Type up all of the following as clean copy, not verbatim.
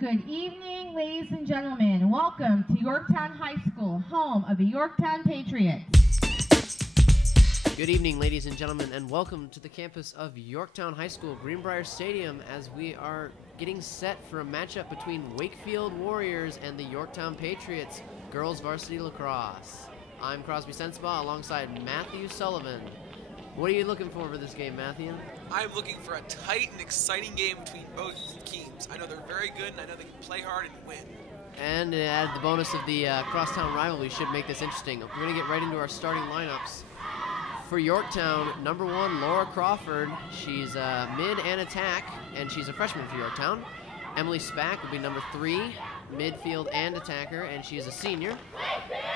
Good evening, ladies and gentlemen. Welcome to Yorktown High School, home of the Yorktown Patriots. Good evening, ladies and gentlemen, and welcome to the campus of Yorktown High School, Greenbrier Stadium, as we are getting set for a matchup between Wakefield Warriors and the Yorktown Patriots, girls varsity lacrosse. I'm Crosby Sensibaugh alongside Matthew Sullivan. What are you looking for this game, Matthew? I'm looking for a tight and exciting game between both teams. I know they're very good, and I know they can play hard and win. And to add the bonus of the crosstown rivalry should make this interesting. We're going to get right into our starting lineups. For Yorktown, number 1, Laura Crawford. She's mid and attack, and she's a freshman for Yorktown. Emily Spack will be number 3, midfield and attacker, and she is a senior.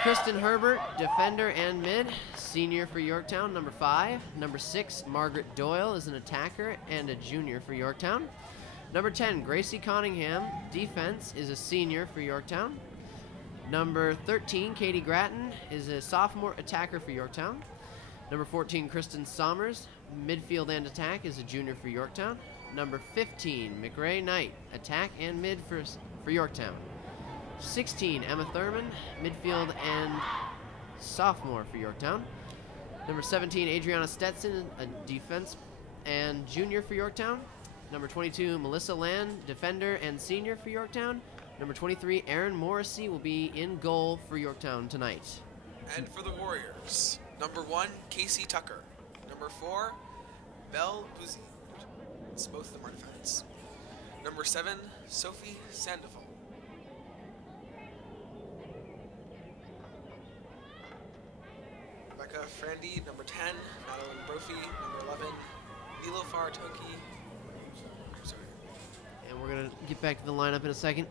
Kristen Herbert, defender and mid, senior for Yorktown, number 5. Number 6, Margaret Doyle is an attacker and a junior for Yorktown. Number 10, Gracie Conningham, defense, is a senior for Yorktown. Number 13, Katie Gratton, is a sophomore attacker for Yorktown. Number 14, Kristen Sommers, midfield and attack, is a junior for Yorktown. Number 15, McRae Knight, attack and mid for Yorktown. 16, Emma Thurman, midfield and sophomore for Yorktown. Number 17, Adriana Stetson, a defense and junior for Yorktown. Number 22, Melissa Land, defender and senior for Yorktown. Number 23, Erin Morrissey will be in goal for Yorktown tonight. And for the Warriors, number 1, Casey Tucker. Number 4, Belle Buzzi. Both of them are defense. Number 7, Sophie Sandoval. Rebecca Frandy, number 10, Madeline Brophy, number 11, Nilofar Toki. Sorry. And we're going to get back to the lineup in a second.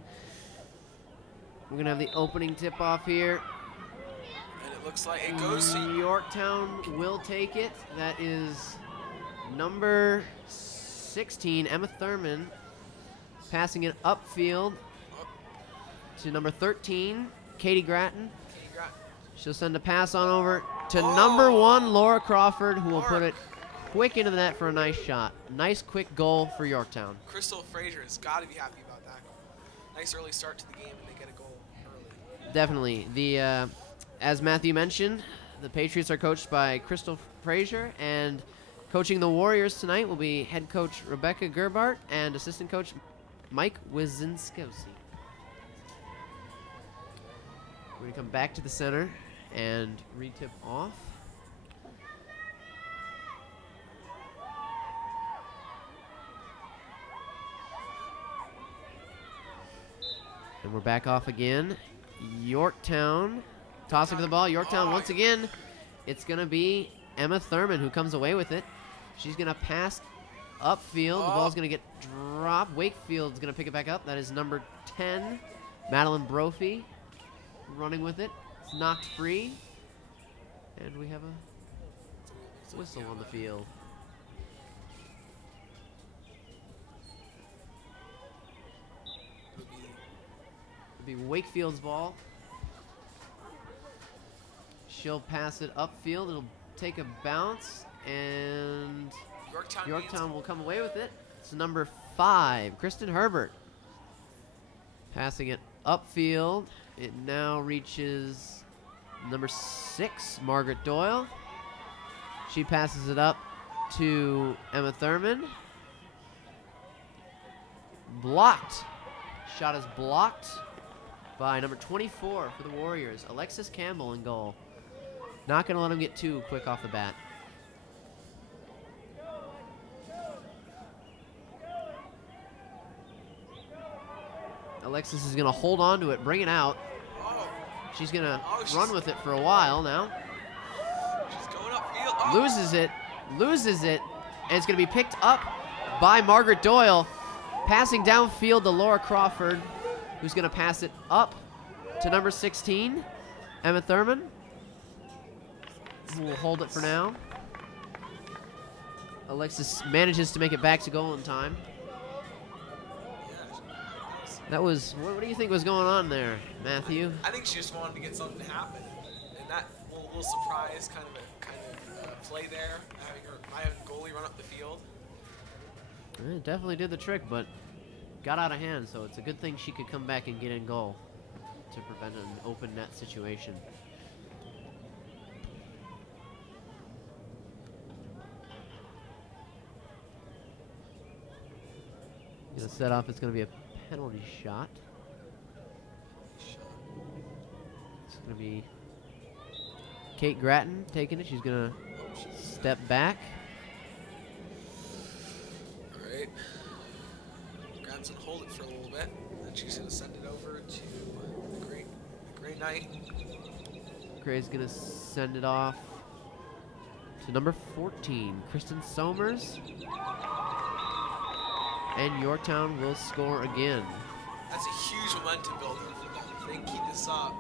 We're going to have the opening tip-off here. And it looks like it goes to Yorktown will take it. That is number 16, Emma Thurman, passing it upfield to number 13, Katie Gratton. She'll send a pass on over to number 1, Laura Crawford, who will put it quick into the net for a nice shot. Nice quick goal for Yorktown. Crystal Frazier has got to be happy about that. Nice early start to the game, and they get a goal early. Definitely. The as Matthew mentioned, the Patriots are coached by Crystal Frazier, and coaching the Warriors tonight will be head coach Rebecca Gerbart and assistant coach Mike Wizinskowski. We're going to come back to the center and re-tip off. And we're back off again. Yorktown, tossing for the ball. Yorktown once again. It's going to be Emma Thurman who comes away with it. She's going to pass upfield. The ball's going to get dropped. Wakefield's going to pick it back up. That is number 10, Madeline Brophy, running with it. It's knocked free. And we have a whistle on the field. It'll be Wakefield's ball. She'll pass it upfield. It'll take a bounce, and Yorktown will come away with it. It's number 5, Kristen Herbert, passing it upfield. It now reaches number 6, Margaret Doyle. She passes it up to Emma Thurman. Blocked. Shot is blocked by number 24 for the Warriors, Alexis Campbell, in goal. Not going to let him get too quick off the bat. Alexis is going to hold on to it, bring it out. She's going to run with it for a while now. She's going upfield. Loses it, and it's going to be picked up by Margaret Doyle. Passing downfield to Laura Crawford, who's going to pass it up to number 16, Emma Thurman, who will hold it for now. Alexis manages to make it back to goal in time. That was, what do you think was going on there, Matthew? I think she just wanted to get something to happen, and that little surprise kind of play there, having goalie run up the field. It definitely did the trick, but got out of hand, so it's a good thing she could come back and get in goal to prevent an open net situation. Gonna set off, it's gonna be a penalty shot. It's gonna be Kate Gratton taking it. She's gonna step back. All right. Gratton's gonna hold it for a little bit, and then she's gonna send it over to the Grey Knight. Gray's gonna send it off to number 14, Kristen Somers. And Yorktown will score again. That's a huge momentum builder for them. If they can keep this up,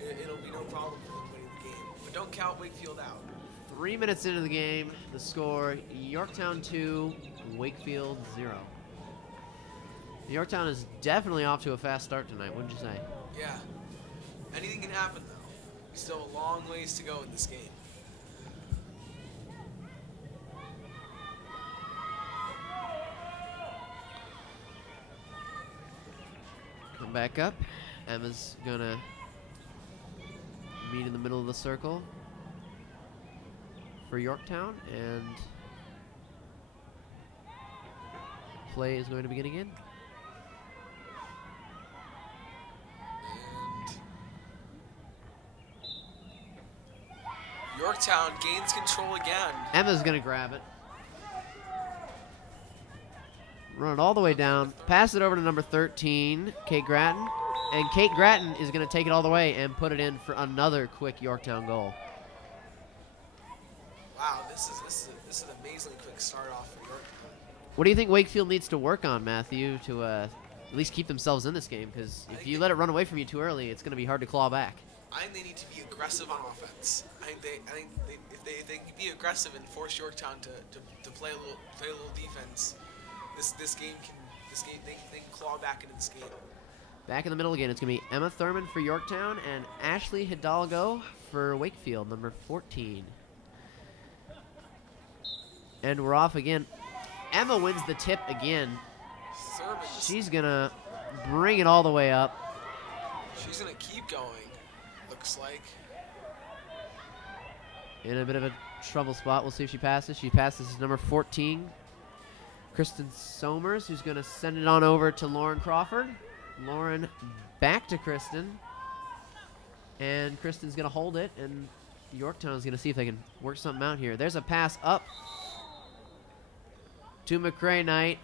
it'll be no problem for them winning the game. But don't count Wakefield out. 3 minutes into the game, the score, Yorktown 2, Wakefield 0. Yorktown is definitely off to a fast start tonight, wouldn't you say? Yeah. Anything can happen, though. Still a long ways to go in this game. Come back up. Emma's gonna meet in the middle of the circle for Yorktown, and play is going to begin again. And Yorktown gains control again. Emma's gonna grab it. Run it all the way down, pass it over to number 13, Kate Gratton, and Kate Gratton is going to take it all the way and put it in for another quick Yorktown goal. Wow, this is an amazingly quick start off for Yorktown. What do you think Wakefield needs to work on, Matthew, to at least keep themselves in this game? Because if you let it run away from you too early, it's going to be hard to claw back. I think they need to be aggressive on offense. I think if they can be aggressive and force Yorktown to play a little defense, This game they can claw back into this game. Back in the middle again, it's going to be Emma Thurman for Yorktown and Ashley Hidalgo for Wakefield, number 14. And we're off again. Emma wins the tip again. She's going to bring it all the way up. She's going to keep going, looks like. In a bit of a trouble spot. We'll see if she passes. She passes number 14. Kristen Somers, who's going to send it on over to Lauren Crawford. Lauren back to Kristen. And Kristen's going to hold it, and Yorktown's going to see if they can work something out here. There's a pass up to McCray Knight,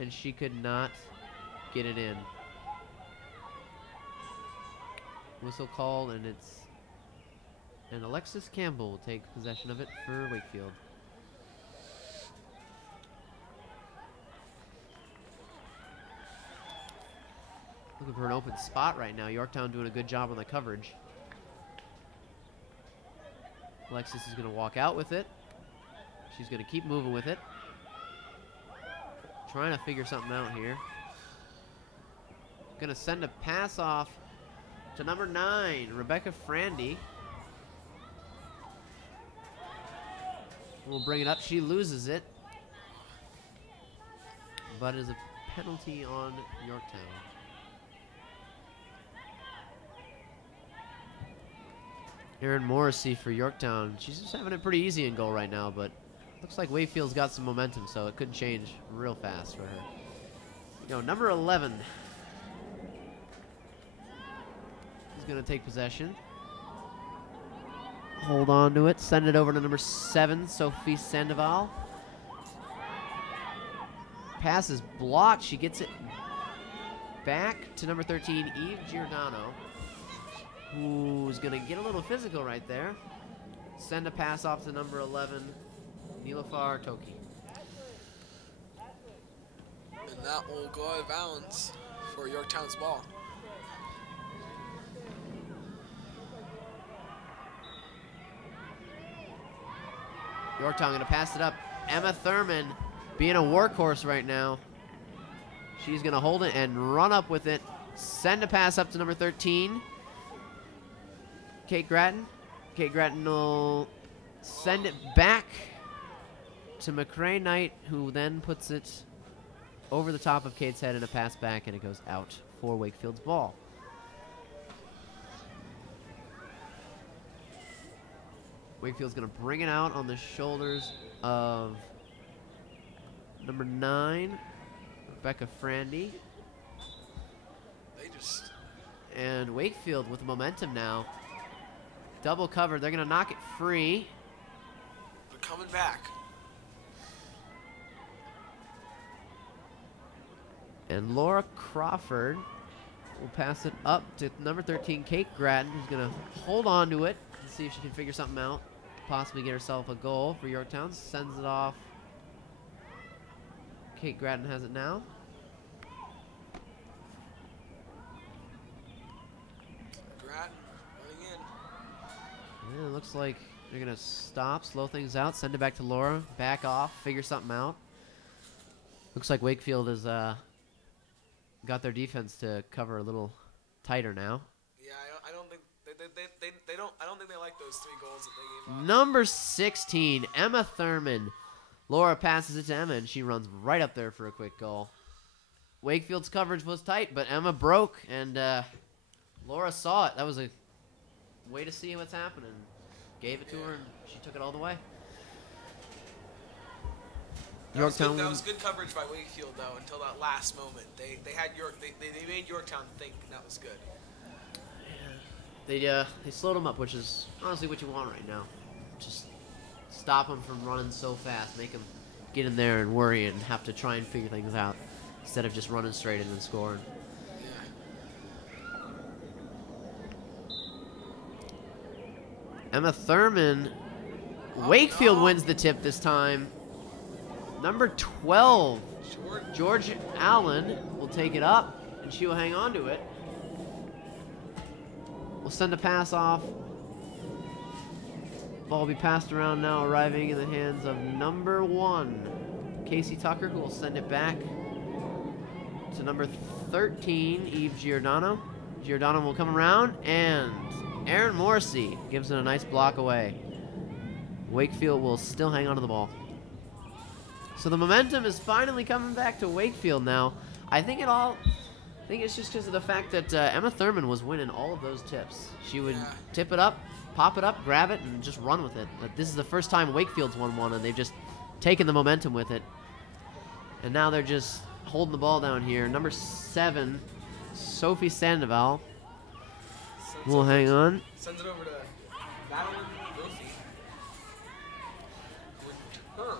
and she could not get it in. Whistle called, and Alexis Campbell will take possession of it for Wakefield. Looking for an open spot right now. Yorktown doing a good job on the coverage. Alexis is going to walk out with it. She's going to keep moving with it. Trying to figure something out here. Going to send a pass off to number 9, Rebecca Frandy. We'll bring it up. She loses it. But it is a penalty on Yorktown. Erin Morrissey for Yorktown. She's just having it pretty easy in goal right now, but looks like Wakefield's got some momentum, so it could change real fast for her. You know, number 11 is going to take possession. Hold on to it. Send it over to number 7, Sophie Sandoval. Pass is blocked. She gets it back to number 13, Eve Giordano, who's going to get a little physical right there. Send a pass off to number 11, Nilafar Toki. And that will go out of bounds for Yorktown's ball. Yorktown going to pass it up. Emma Thurman being a workhorse right now. She's going to hold it and run up with it. Send a pass up to number 13. Kate Gratton. Kate Gratton will send it back to McCray Knight, who then puts it over the top of Kate's head and a pass back, and it goes out for Wakefield's ball. Wakefield's going to bring it out on the shoulders of number 9, Rebecca Frandy. And Wakefield with momentum now. Double covered. They're going to knock it free. They're coming back. And Laura Crawford will pass it up to number 13, Kate Grattan, who's going to hold on to it and see if she can figure something out. Possibly get herself a goal for Yorktown. Sends it off. Kate Grattan has it now. Grattan running in. Yeah, it looks like they're going to stop, slow things out, send it back to Laura, back off, figure something out. Looks like Wakefield has got their defense to cover a little tighter now. Yeah, I don't think I don't think they like those 3 goals that they gave up. Number 16, Emma Thurman. Laura passes it to Emma, and she runs right up there for a quick goal. Wakefield's coverage was tight, but Emma broke, and Laura saw it. That was a way to see what's happening. Gave it to her, and she took it all the way. That was good coverage by Wakefield, though, until that last moment. They made Yorktown think, and that was good. They slowed them up, which is honestly what you want right now. Just stop them from running so fast. Make them get in there and worry and have to try and figure things out instead of just running straight in and scoring. Yeah. Emma Thurman. Wakefield wins the tip this time. Number 12, George Allen will take it up, and she will hang on to it. We'll send a pass off. Ball will be passed around now, arriving in the hands of number 1, Casey Tucker, who will send it back to number 13, Eve Giordano. Giordano will come around, and Aaron Morrissey gives it a nice block away. Wakefield will still hang on to the ball. So the momentum is finally coming back to Wakefield now. I think it's just because of the fact that Emma Thurman was winning all of those tips. She would tip it up, pop it up, grab it, and just run with it. But this is the first time Wakefield's won one, and they've just taken the momentum with it. And now they're just holding the ball down here. Number 7, Sophie Sandoval will hang on. Sends it over to Madeline Wilfie. Return.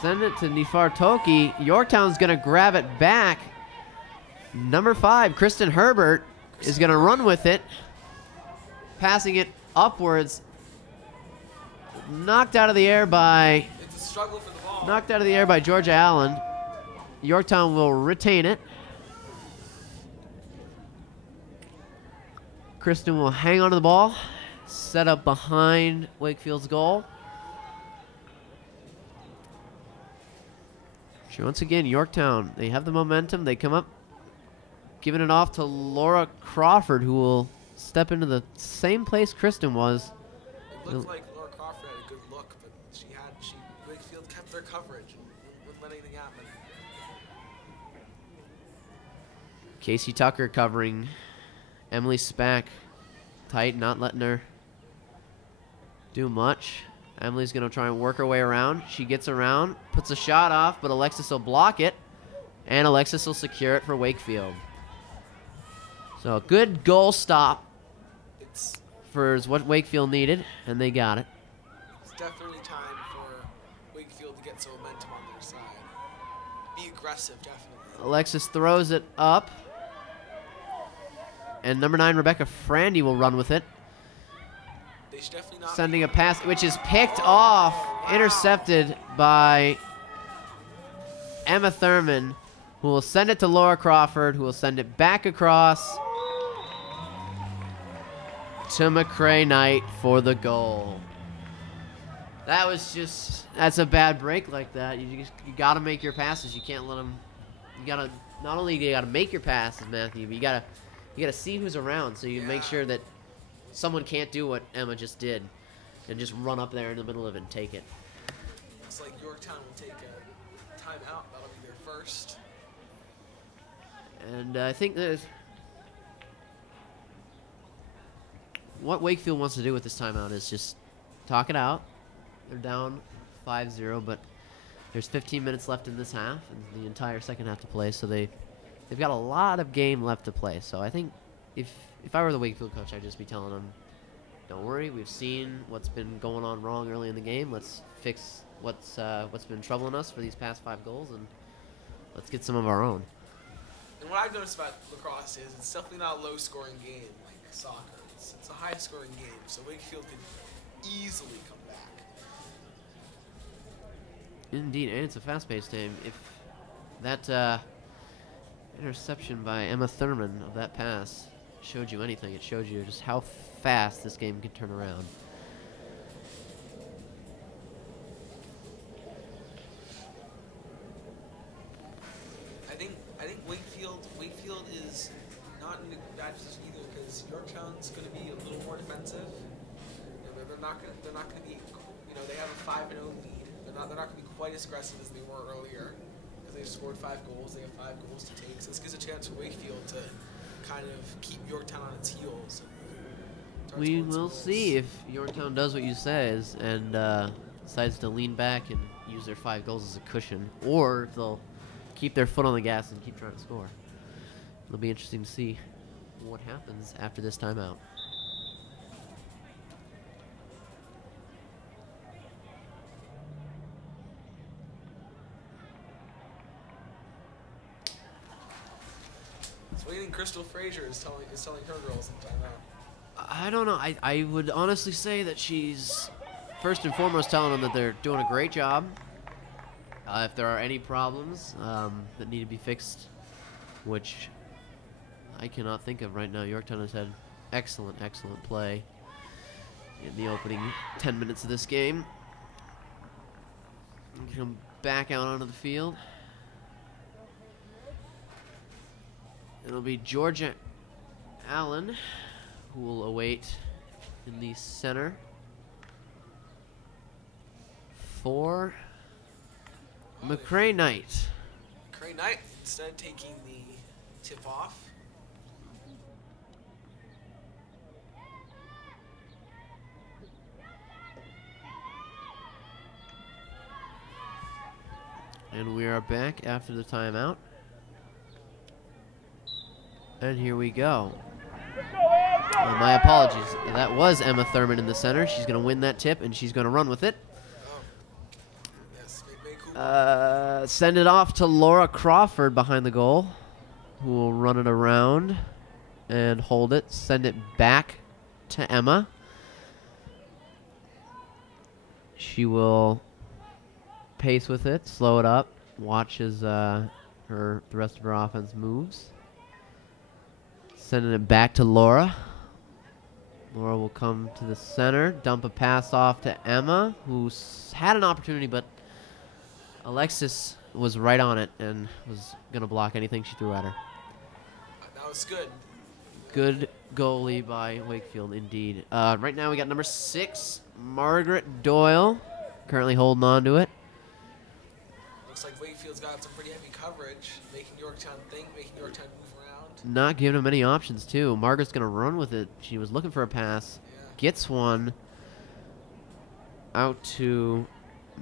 Send it to Nifar Toki. Yorktown's going to grab it back. Number 5, Kristen Herbert, is going to run with it. Passing it upwards. Knocked out of the air by... It's a struggle for the ball. Knocked out of the air by Georgia Allen. Yorktown will retain it. Kristen will hang on to the ball. Set up behind Wakefield's goal. Once again, Yorktown, they have the momentum. They come up, giving it off to Laura Crawford, who will step into the same place Kristen was. It looked like Laura Crawford had a good look, but Wakefield kept their coverage and wouldn't let anything happen. Casey Tucker covering Emily Spack. Tight, not letting her do much. Emily's going to try and work her way around. She gets around, puts a shot off, but Alexis will block it, and Alexis will secure it for Wakefield. So a good goal stop for what Wakefield needed, and they got it. It's definitely time for Wakefield to get some momentum on their side. Be aggressive, definitely. Alexis throws it up, and number 9, Rebecca Frandy, will run with it. Sending a pass, which is picked off, intercepted by Emma Thurman, who will send it to Laura Crawford, who will send it back across to McCrae Knight for the goal. That's a bad break like that. You got to make your passes. You can't let them. You got to not only you got to make your passes, Matthew, but you got to see who's around, so you make sure that someone can't do what Emma just did and just run up there in the middle of it and take it. Looks like Yorktown will take a timeout. That'll be their first. And I think that what Wakefield wants to do with this timeout is just talk it out. They're down 5-0, but there's 15 minutes left in this half and the entire second half to play, so they've got a lot of game left to play. So I think if I were the Wakefield coach, I'd just be telling them, don't worry, we've seen what's been going on wrong early in the game. Let's fix what's been troubling us for these past 5 goals, and let's get some of our own. And what I've noticed about lacrosse is it's definitely not a low-scoring game like soccer. It's a high-scoring game, so Wakefield could easily come back. Indeed, and it's a fast-paced game. If that interception by Emma Thurman of that pass showed you anything, it showed you just how fast this game could turn around. I think Wakefield is not in a bad position either because Yorktown's going to be a little more defensive. They're not going to be, they have a 5-0 lead. They're not going to be quite as aggressive as they were earlier because they've scored 5 goals. They have 5 goals to take. So this gives a chance for Wakefield to kind of keep Yorktown on its heels. We will see if Yorktown does what you says and decides to lean back and use their 5 goals as a cushion, or if they'll keep their foot on the gas and keep trying to score. It'll be interesting to see what happens after this timeout. So what do you think Crystal Frazier is telling her girls in timeout? I don't know. I would honestly say that she's first and foremost telling them that they're doing a great job. If there are any problems that need to be fixed, which I cannot think of right now. Yorktown has had excellent play in the opening 10 minutes of this game. Come back out onto the field. It'll be Georgia Allen who will await in the center for McCray Knight. McCray Knight instead taking the tip off. And we are back after the timeout. And here we go. My apologies. That was Emma Thurman in the center. She's going to win that tip, and she's going to run with it. Send it off to Laura Crawford behind the goal, who will run it around and hold it. Send it back to Emma. She will pace with it, slow it up, watch as the rest of her offense moves. Sending it back to Laura. Laura will come to the center, dump a pass off to Emma, who's had an opportunity, but Alexis was right on it and was going to block anything she threw at her. That was good. Good goalie by Wakefield, indeed. Right now we got number 6, Margaret Doyle, currently holding on to it. Looks like Wakefield's got some pretty heavy coverage, making Yorktown think, making Yorktown move around. Not giving him any options, too. Margaret's going to run with it. She was looking for a pass. Yeah. Gets one out to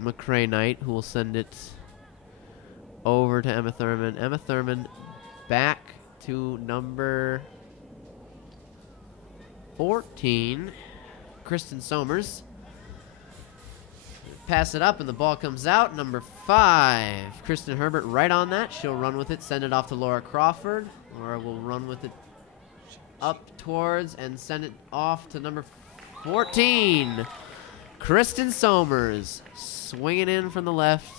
McCray Knight, who will send it over to Emma Thurman. Emma Thurman back to number 14, Kristen Somers. Pass it up, and the ball comes out. Number 5, Kristen Herbert right on that. She'll run with it, send it off to Laura Crawford. Laura will run with it up towards and send it off to number 14, Kristen Somers. Swinging in from the left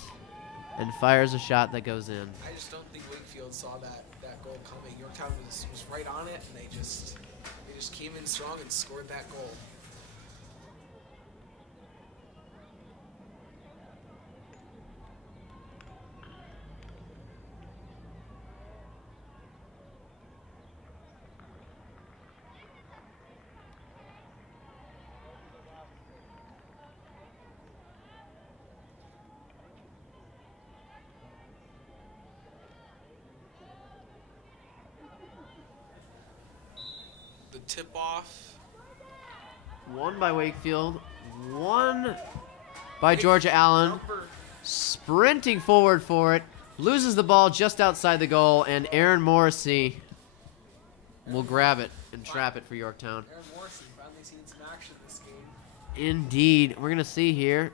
and fires a shot that goes in. I just don't think Wakefield saw that goal coming. Yorktown was right on it, and they just came in strong and scored that goal. tip-off. One by Wakefield, one by Georgia Allen. Sprinting forward for it, loses the ball just outside the goal, and Aaron Morrissey will grab it and trap it for Yorktown. Aaron Morrissey finally seen some action this game. Indeed. We're going to see here.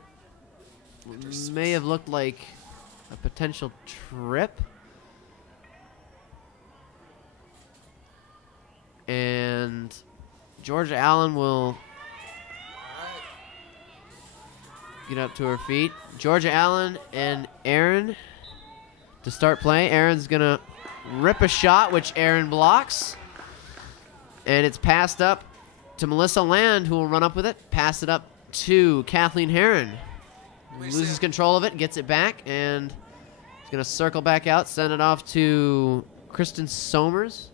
May have looked like a potential trip. And Georgia Allen will get up to her feet. Georgia Allen and Aaron to start play. Aaron's going to rip a shot, which Aaron blocks. And it's passed up to Melissa Land, who will run up with it. Pass it up to Kathleen Heron. Loses control of it, gets it back, and is going to circle back out, send it off to Kristen Somers.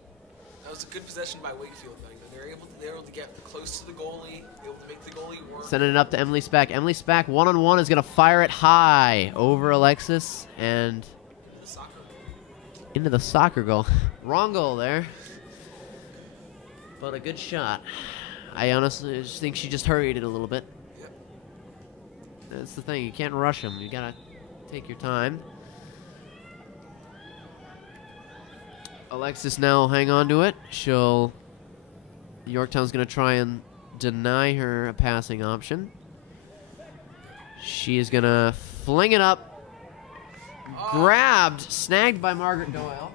That was a good possession by Wakefield. They were able to get close to the goalie, able to make the goalie work. Sending it up to Emily Spack. Emily Spack, one-on-one, is going to fire it high over Alexis and into the soccer goal. Wrong goal there, but a good shot. I honestly just think she just hurried it a little bit. Yep. That's the thing. You can't rush them. You got to take your time. Alexis now will hang on to it. Yorktown's going to try and deny her a passing option. She is going to fling it up. Grabbed, snagged by Margaret Doyle.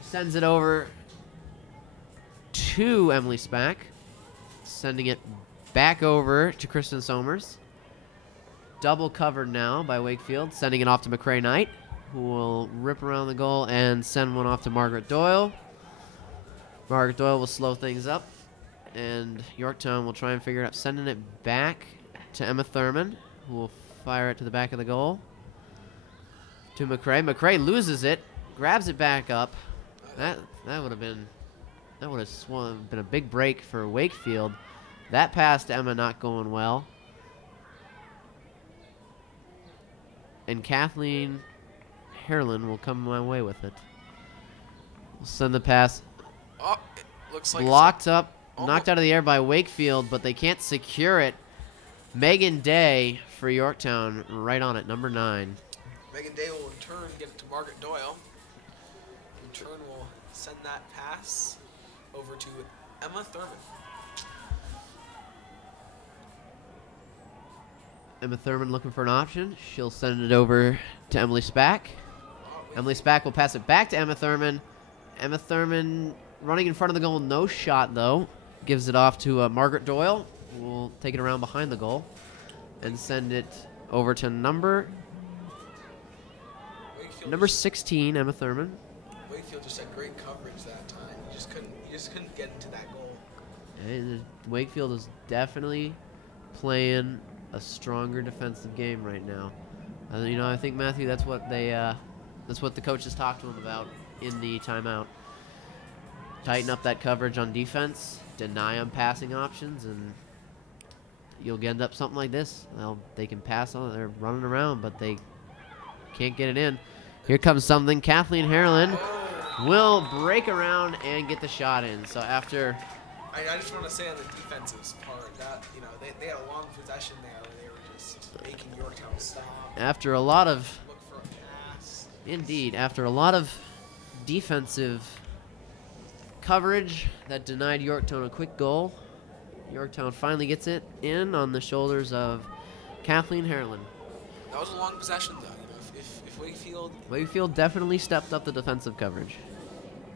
Sends it over to Emily Spack. Sending it back over to Kristen Somers. Double covered now by Wakefield. Sending it off to McCrae Knight, who will rip around the goal and send one off to Margaret Doyle. Margaret Doyle will slow things up, and Yorktown will try and figure it out, sending it back to Emma Thurman, who will fire it to the back of the goal. To McCrae. McCrae loses it, grabs it back up. That would have been a big break for Wakefield. That pass to Emma not going well. And Kathleen Harlan will come my way with it. We'll send the pass. Oh, it looks like blocked up, knocked out of the air by Wakefield, but they can't secure it. Megan Day for Yorktown right on it, number 9. Megan Day will in turn get it to Margaret Doyle. In turn will send that pass over to Emma Thurman. Emma Thurman looking for an option. She'll send it over to Emily Spack. Emily Spack will pass it back to Emma Thurman. Emma Thurman running in front of the goal, no shot though. Gives it off to Margaret Doyle, who will take it around behind the goal and send it over to number 16, Emma Thurman. Wakefield just had great coverage that time. You just couldn't get into that goal. And Wakefield is definitely playing a stronger defensive game right now. I think, Matthew, that's what the coaches talked to him about in the timeout. Tighten up that coverage on defense, deny them passing options, and you'll end up something like this. They can pass on, they're running around, but they can't get it in. Here comes something. Kathleen Harlan will break around and get the shot in. So after... I just want to say on the defensive part that, they had a long possession there where they were just making Yorktown stop. After a lot of... Look for a pass. Indeed. After a lot of defensive coverage that denied Yorktown a quick goal, Yorktown finally gets it in on the shoulders of Kathleen Harlan. That was a long possession, though. If Wakefield definitely stepped up the defensive coverage.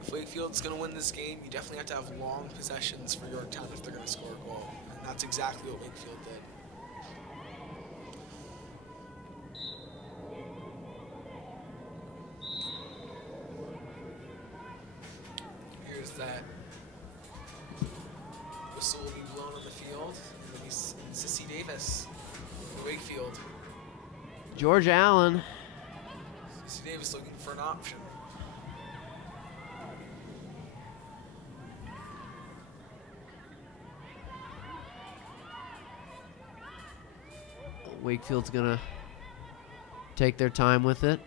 If Wakefield's going to win this game, you definitely have to have long possessions for Yorktown if they're going to score a goal. And that's exactly what Wakefield did. Here's that whistle will be blown on the field. It'll be Sissy Davis for Wakefield. Georgia Allen. Sissy Davis looking for an option. Wakefield's gonna take their time with it.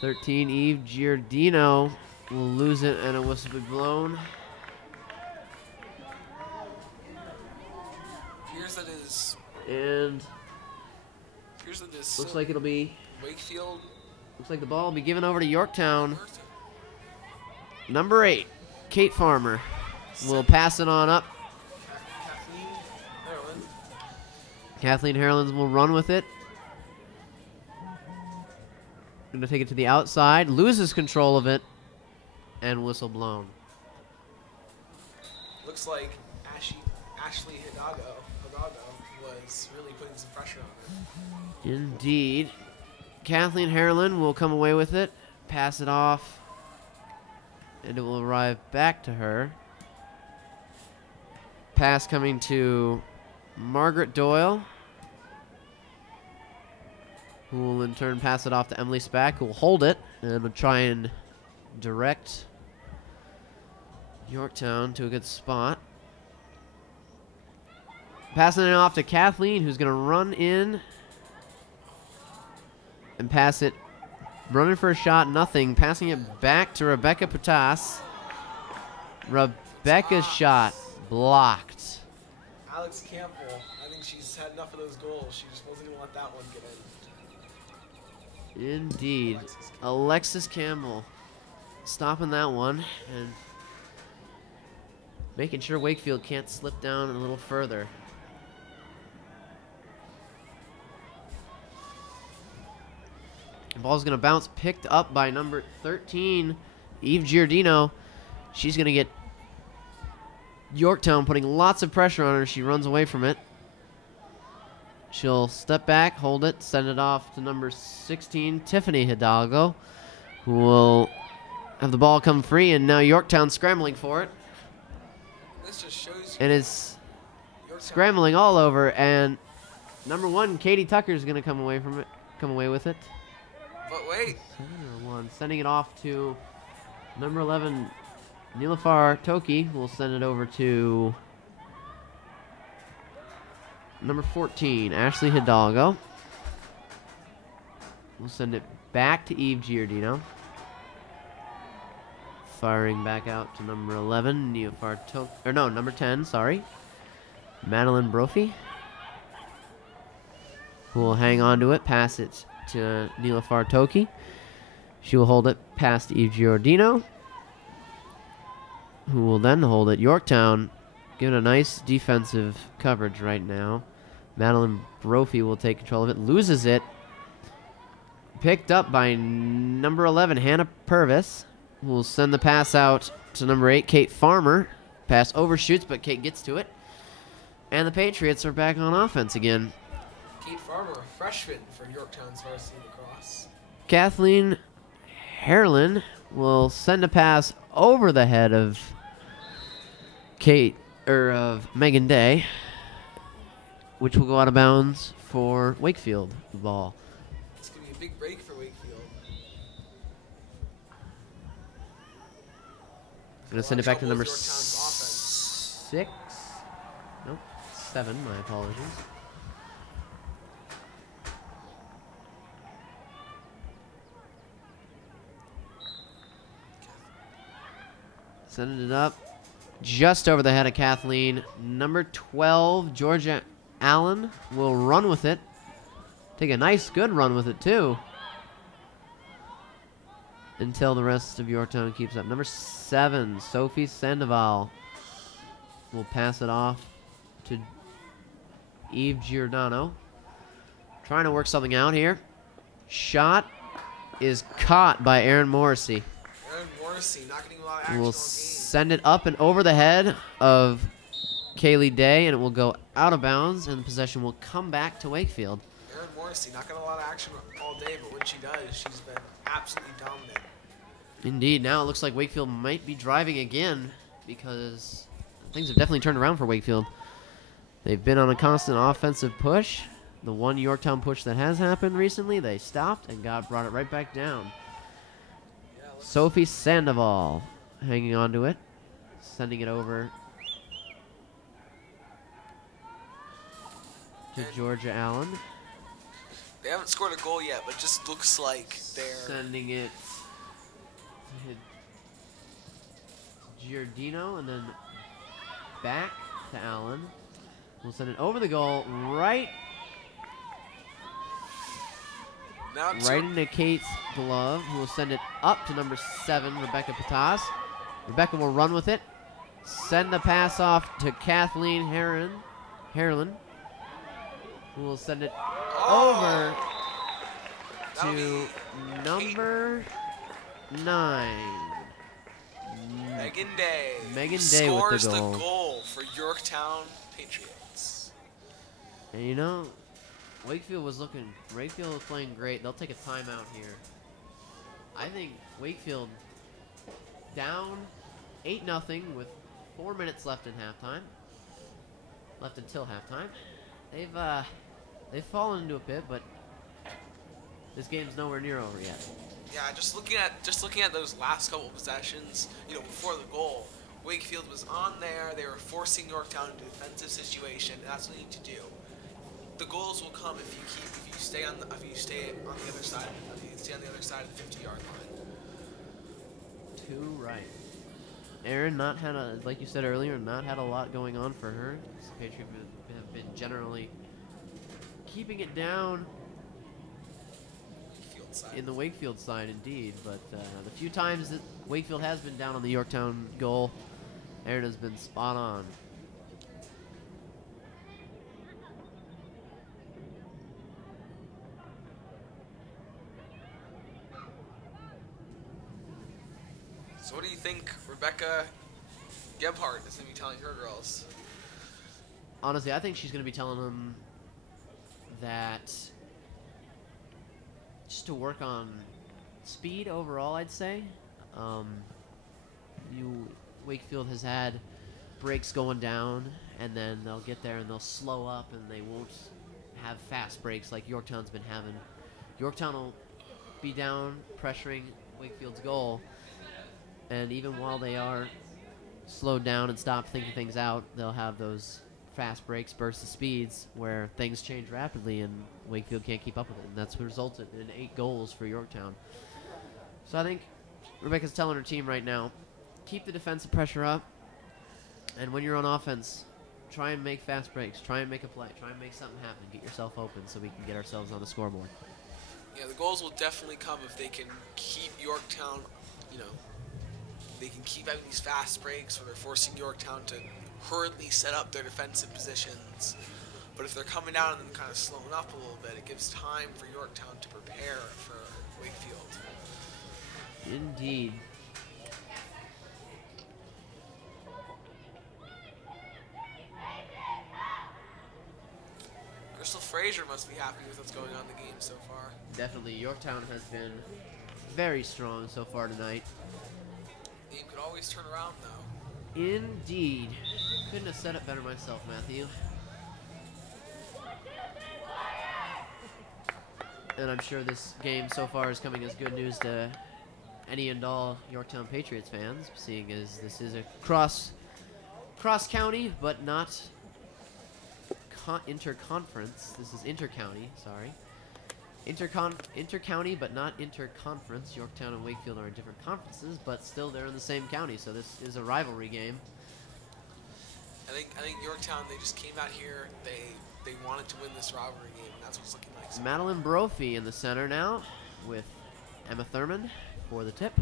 13, Eve Giardino will lose it and a whistle be blown. And looks like it'll be Wakefield. Looks like the ball will be given over to Yorktown. Number 8, Kate Farmer will pass it on up. Kathleen Harlan's will run with it. Going to take it to the outside, loses control of it, and whistle blown. Looks like Ashley Hidalgo was really putting some pressure on her. Indeed. Kathleen Harlan will come away with it, pass it off, and it will arrive back to her. Pass coming to Margaret Doyle, who will in turn pass it off to Emily Spack, who will hold it and will try and direct Yorktown to a good spot. Passing it off to Kathleen, who's going to run in and pass it. Running for a shot, nothing. Passing it back to Rebecca Putas. Rebecca's shot blocked. Alex Campbell, I think she's had enough of those goals. She just wasn't going to let that one get in. Indeed. Alexis Campbell stopping that one and making sure Wakefield can't slip down a little further. The ball's going to bounce, picked up by number 13, Eve Giardino. She's going to get Yorktown putting lots of pressure on her. She runs away from it. She'll step back, hold it, send it off to number 16, Tiffany Hidalgo, who will have the ball come free, and now Yorktown scrambling for it. This just shows and is scrambling all over, and number 1, Katie Tucker is going to come away with it. But wait. Sending it off to number 11, Nilafar Toki, who will send it over to number 14, Ashley Hidalgo. We'll send it back to Eve Giardino. Firing back out to number 11, number 10, sorry. Madeline Brophy, who will hang on to it, pass it to Nilafar Toki. She will hold it past Eve Giardino, who will then hold it. Yorktown giving a nice defensive coverage right now. Madeline Brophy will take control of it, loses it. Picked up by number 11, Hannah Purvis, who will send the pass out to number 8, Kate Farmer. Pass overshoots, but Kate gets to it. And the Patriots are back on offense again. Kate Farmer, a freshman for Yorktown's varsity lacrosse. Kathleen Harlan will send a pass over the head of Megan Day, which will go out of bounds for Wakefield, the ball. It's going to be a big break for Wakefield. Going to send it back to number 6. Nope, 7, my apologies. Sending it up just over the head of Kathleen. Number 12, Georgia Allen, will run with it. Take a nice, good run with it, too. Until the rest of Yorktown keeps up. Number 7, Sophie Sandoval, will pass it off to Eve Giordano. Trying to work something out here. Shot is caught by Erin Morrissey. Erin Morrissey not getting a lot of action. We'll send it up and over the head of Kaylee Day, and it will go out of bounds, and the possession will come back to Wakefield. Erin Morrissey not getting a lot of action all day, but when she does, she's been absolutely dominant. Indeed. Now it looks like Wakefield might be driving again, because things have definitely turned around for Wakefield. They've been on a constant offensive push. The one Yorktown push that has happened recently, they stopped and brought it right back down. Sophie Sandoval hanging on to it, sending it over to Georgia Allen. They haven't scored a goal yet, but it just looks like they're sending it to Giardino and then back to Allen. We'll send it over the goal, right into Kate's glove, who will send it up to number 7, Rebecca Patas. Rebecca will run with it, send the pass off to Kathleen Herlin, who will send it over to number 9. Megan Day. Megan Day with the goal. Scores the goal for Yorktown Patriots. And you know, Wakefield was playing great. They'll take a timeout here. I think Wakefield down 8-0 with 4 minutes left in halftime. Left until halftime. They've fallen into a pit, but this game's nowhere near over yet. Yeah, just looking at those last couple possessions, before the goal, Wakefield was on there. They were forcing Yorktown into a defensive situation, and that's what you need to do. The goals will come if you stay on the other side of the 50-yard line. Too right. Erin like you said earlier, not had a lot going on for her. The Patriots have been generally keeping it down in the Wakefield side, indeed. But the few times that Wakefield has been down on the Yorktown goal, Erin has been spot on. So what do you think Rebecca Gebhardt is going to be telling her girls? Honestly, I think she's going to be telling them that just to work on speed overall, I'd say. Wakefield has had breaks going down, and then they'll get there and they'll slow up, and they won't have fast breaks like Yorktown's been having. Yorktown will be down, pressuring Wakefield's goal, and even while they are slowed down and stop thinking things out, they'll have those fast breaks, bursts of speeds, where things change rapidly and Wakefield can't keep up with it, and that's what resulted in 8 goals for Yorktown. So I think Rebecca's telling her team right now, keep the defensive pressure up, and when you're on offense, try and make fast breaks, try and make a play, try and make something happen, get yourself open so we can get ourselves on the scoreboard. Yeah, the goals will definitely come if they can keep Yorktown, they can keep having these fast breaks where they're forcing Yorktown to hurriedly set up their defensive positions. But if they're coming down and then kind of slowing up a little bit, it gives time for Yorktown to prepare for Wakefield. Indeed. Crystal Fraser must be happy with what's going on in the game so far. Definitely. Yorktown has been very strong so far tonight. The game could always turn around, though. Indeed. Couldn't have said it better myself, Matthew. And I'm sure this game so far is coming as good news to any and all Yorktown Patriots fans, seeing as this is a cross county, but not interconference. This is intercounty, sorry. Intercounty, but not interconference. Yorktown and Wakefield are in different conferences, but still they're in the same county, so this is a rivalry game. I think Yorktown, they just came out here, they wanted to win this rivalry game, and that's what it's looking like. So Madeline Brophy in the center now with Emma Thurman for the tip.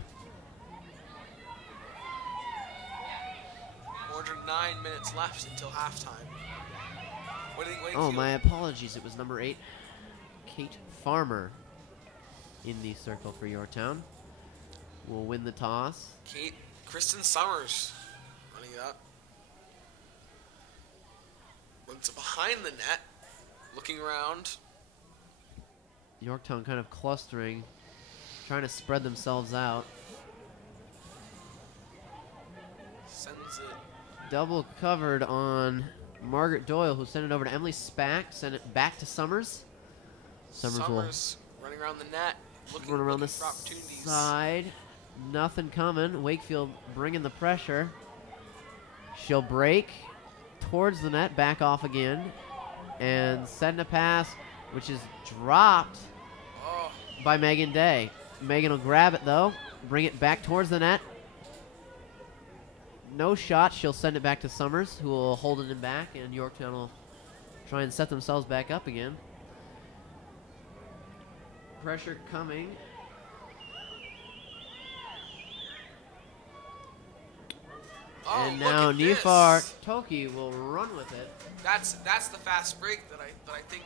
409 minutes left until halftime. What do you think, Oh, Wakefield? my apologies. It was number 8, Kate Farmer, in the circle for Yorktown. Will win the toss. Kristen Summers running it up. Runs it behind the net, looking around. Yorktown kind of clustering, trying to spread themselves out. Sends it. Double covered on Margaret Doyle, who sent it over to Emily Spack, sent it back to Summers. Summers running around the net, looking around the for opportunities. Side. Nothing coming. Wakefield bringing the pressure. She'll break towards the net, back off again, and send a pass which is dropped Oh, by Megan Day. Megan will grab it, though, bring it back towards the net. No shot. She'll send it back to Summers, who will hold it in back, and Yorktown will try and set themselves back up again. Pressure coming. oh, And look now at Nifar this. Toki will run with it. That's the fast break that I think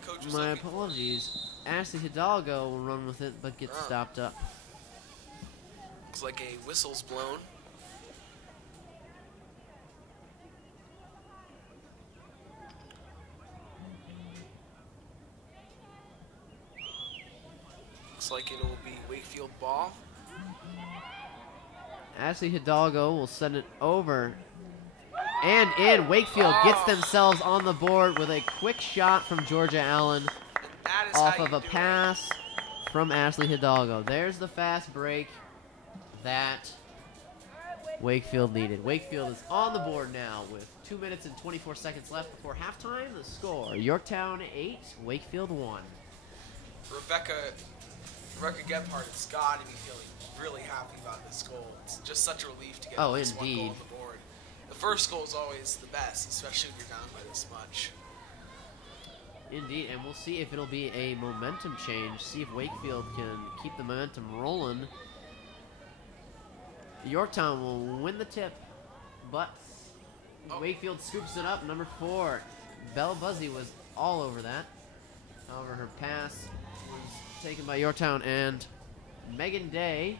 the coach was My looking for. apologies. Ashley Hidalgo will run with it, but gets stopped up. Looks like a whistle's blown. Looks like it will be Wakefield ball. Ashley Hidalgo will send it over. And in. Wakefield gets themselves on the board with a quick shot from Georgia Allen And that is off how of you a do it. pass from Ashley Hidalgo. There's the fast break that Wakefield needed. Wakefield is on the board now with 2 minutes and 24 seconds left before halftime. The score, Yorktown 8, Wakefield 1. Rebecca Gebhardt has got to be feeling really happy about this goal. It's just such a relief to get this one goal indeed. on the board. The first goal is always the best, especially when you're down by this much. Indeed, and we'll see if it'll be a momentum change. See if Wakefield can keep the momentum rolling. Yorktown will win the tip, but Wakefield scoops it up. Number 4, Belle Buzzy was all over that. However, her pass was taken by Yorktown, and Megan Day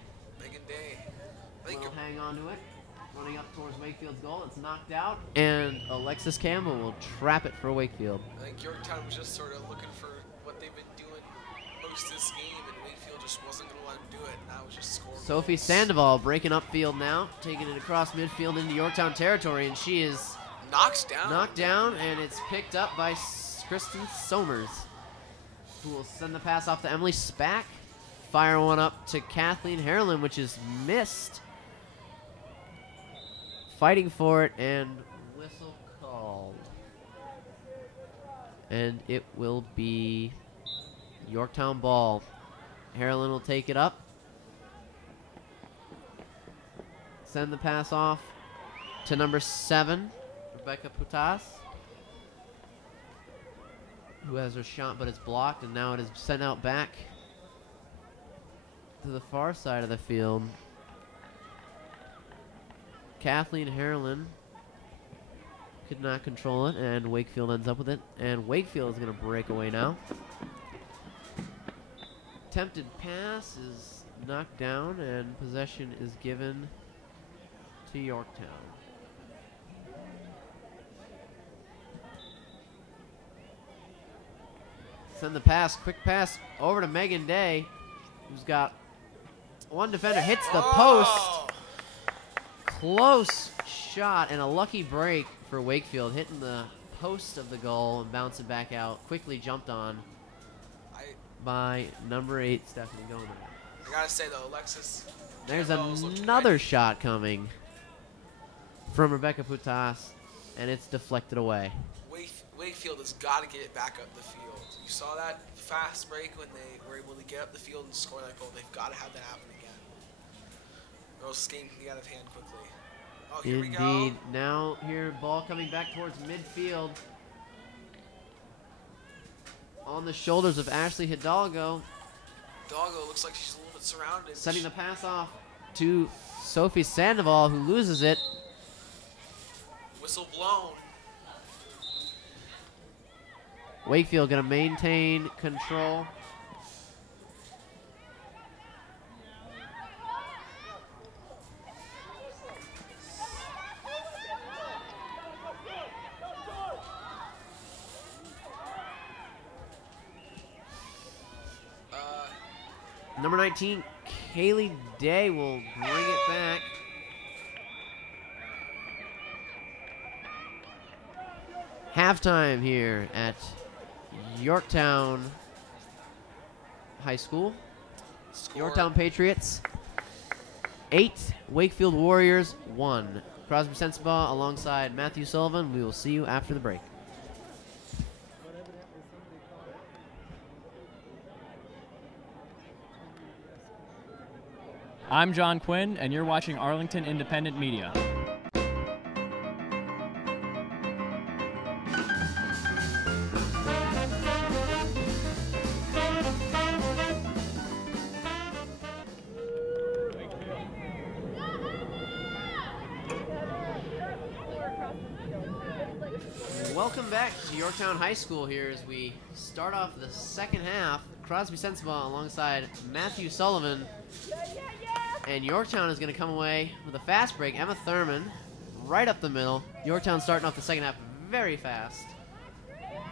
will hang on to it. Running up towards Wakefield's goal. It's knocked out, and Alexis Campbell will trap it for Wakefield. I think Yorktown was just sort of looking for what they've been doing most this game, and Wakefield just wasn't going to let them do it, and that was just scoring. Sophie goals. Sandoval breaking up field now, taking it across midfield into Yorktown territory, and she is knocked down, and it's picked up by Kristen Somers, who will send the pass off to Emily Spack. Fire one up to Kathleen Harlan, which is missed. Fighting for it, and whistle called. And it will be Yorktown ball. Harlan will take it up. Send the pass off to number 7, Rebecca Putas, who has her shot, but it's blocked, and now it is sent out back to the far side of the field. Kathleen Harlan could not control it, and Wakefield ends up with it. And Wakefield is going to break away now. Attempted pass is knocked down, and possession is given to Yorktown. Send the pass, quick pass over to Megan Day, who's got one defender, hits the post. Close shot and a lucky break for Wakefield, hitting the post of the goal and bouncing back out. Quickly jumped on by number 8, Stephanie Gomez. I gotta say though, Alexis. There's Campbell's looked another ready. shot coming from Rebecca Putas, and it's deflected away. Wakefield has got to get it back up the field. You saw that fast break when they were able to get up the field and score that goal. They've got to have that happen again. Or else this game can get out of hand quickly. Oh, here we go. Indeed. Now here, ball coming back towards midfield. On the shoulders of Ashley Hidalgo. Hidalgo looks like she's a little bit surrounded. Sending the pass off to Sophie Sandoval, who loses it. Whistle blown. Wakefield going to maintain control. Number 19, Kaylee Day will bring it back. Halftime here at Yorktown High School. Score. Yorktown Patriots 8, Wakefield Warriors 1. Crosby Sensibaugh alongside Matthew Sullivan. We will see you after the break. But evidently somebody caught I'm John Quinn, and you're watching Arlington Independent Media. Welcome back to Yorktown High School here as we start off the second half. Crosby Sensibaugh alongside Matthew Sullivan. And Yorktown is going to come away with a fast break. Emma Thurman right up the middle. Yorktown starting off the second half very fast.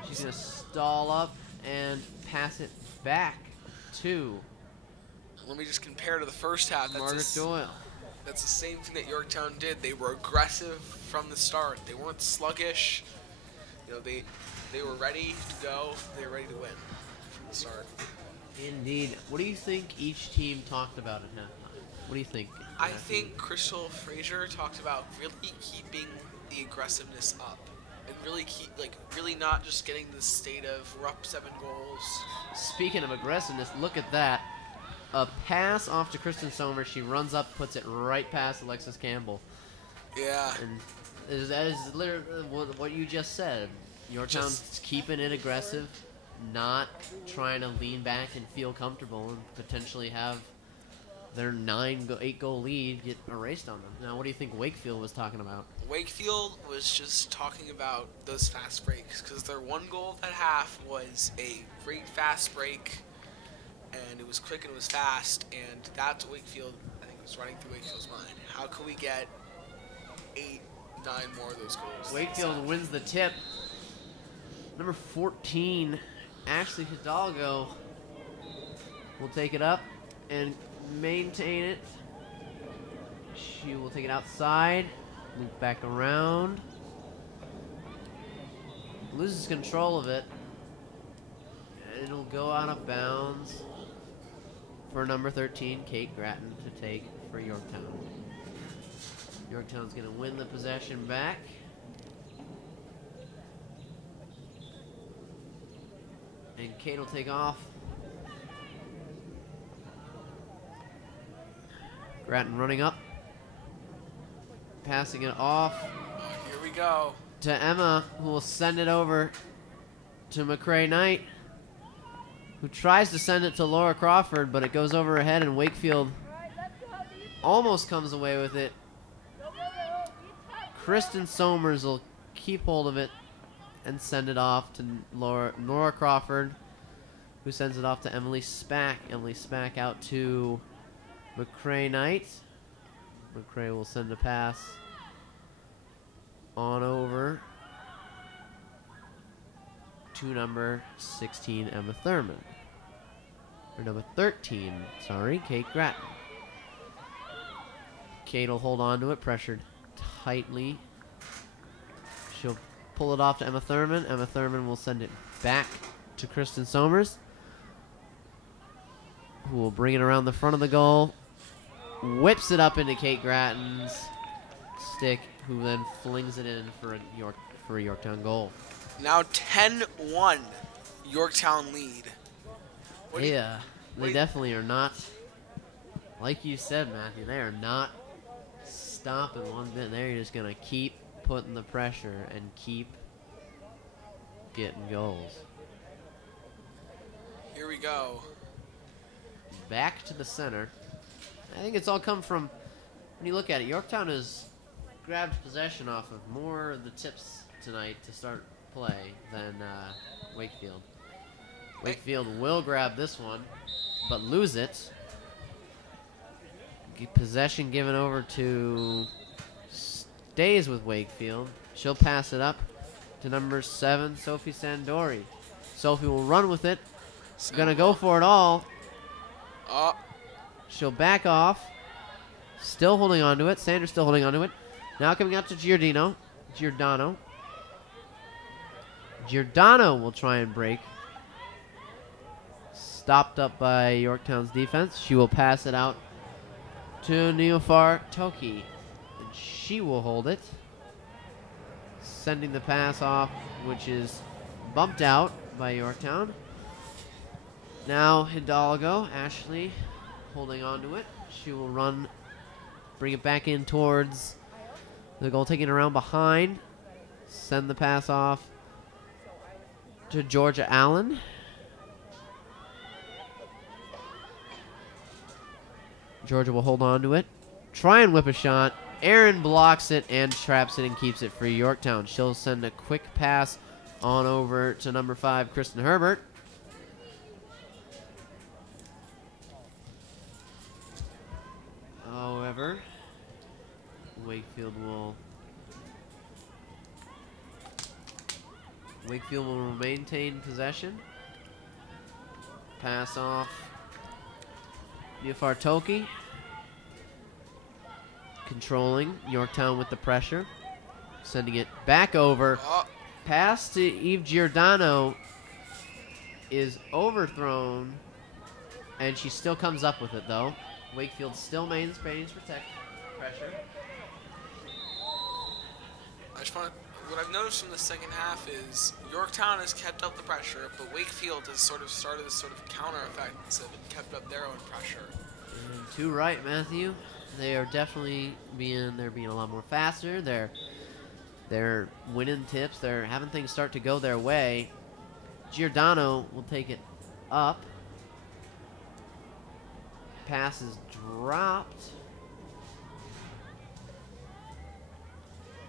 She's going to stall up and pass it back to Let me just compare to the first half. Margaret Doyle. That's the same thing that Yorktown did. They were aggressive from the start. They weren't sluggish. You know, they were ready to go. They were ready to win from the start. Indeed. What do you think each team talked about at halftime? What do you think? I think Crystal Frazier talked about really keeping the aggressiveness up and really not just getting the state of we're up 7 goals. Speaking of aggressiveness, look at that. A pass off to Kristen Somers. She runs up, puts it right past Alexis Campbell. Yeah. And that is literally what you just said. Yorktown's keeping it aggressive, not trying to lean back and feel comfortable and potentially have their 8-goal lead get erased on them. Now, what do you think Wakefield was talking about? Wakefield was just talking about those fast breaks because their 1 goal at half was a great fast break, and it was quick and it was fast, and that's what Wakefield, I think, was running through Wakefield's mind. How can we get 8, 9 more of those goals? Wakefield wins the tip. Number 14, Ashley Hidalgo, will take it up and maintain it. She will take it outside, loop back around, loses control of it, and it'll go out of bounds for number 13, Kate Gratton, to take for Yorktown. Yorktown's going to win the possession back. And Kate will take off. Gratton running up. Passing it off. Here we go. To Emma, who will send it over to McCrae Knight, who tries to send it to Laura Crawford, but it goes over her head, and Wakefield almost comes away with it. Kristen Somers will keep hold of it and send it off to Nora Crawford, who sends it off to Emily Spack. Emily Spack out to McCrae Knight. McCrae will send a pass on over to number 16, Emma Thurman. Or number 13, sorry, Kate Gratton. Kate will hold on to it, pressured tightly. She'll pull it off to Emma Thurman. Emma Thurman will send it back to Kristen Somers, who will bring it around the front of the goal. Whips it up into Kate Gratton's stick, who then flings it in for a Yorktown goal. Now 10-1, Yorktown lead. Yeah, they definitely are not, like you said, Matthew, they are not stopping one bit. They're just going to keep putting the pressure and keep getting goals. Here we go. Back to the center. I think it's all come from, when you look at it, Yorktown has grabbed possession off of more of the tips tonight to start play than Wakefield. Wakefield will grab this one, but lose it. Possession given over to stays with Wakefield. She'll pass it up to number 7, Sophie Sandori. Sophie will run with it. Gonna go for it all. She'll back off. Still holding on to it. Sanders still holding on to it. Now coming out to Giordano. Giordano will try and break. Stopped up by Yorktown's defense. She will pass it out to Neofar Toki. And she will hold it. Sending the pass off, which is bumped out by Yorktown. Now Hidalgo, Ashley, holding on to it. She will run, bring it back in towards the goal, taking it around behind. Send the pass off to Georgia Allen. Georgia will hold on to it. Try and whip a shot. Aaron blocks it and traps it and keeps it for Yorktown. She'll send a quick pass on over to number 5, Kristen Herbert. However, Wakefield will maintain possession. Pass off. Fartoki controlling. Yorktown with the pressure. Sending it back over. Pass to Eve Giordano is overthrown, and she still comes up with it, though. Wakefield still maintains pressure. What I've noticed from the second half is Yorktown has kept up the pressure, but Wakefield has sort of started this sort of counter offensive and kept up their own pressure. Too right, Matthew. They are definitely being a lot more faster. They're winning tips. They're having things start to go their way. Giordano will take it up. Pass is dropped.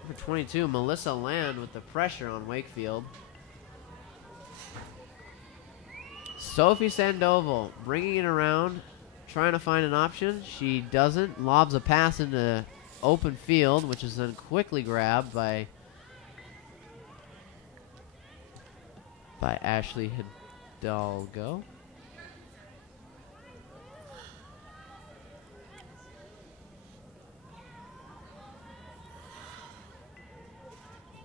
Number 22, Melissa Land with the pressure on Wakefield. Sophie Sandoval bringing it around, trying to find an option. She doesn't. Lobs a pass into open field, which is then quickly grabbed by Ashley Hidalgo.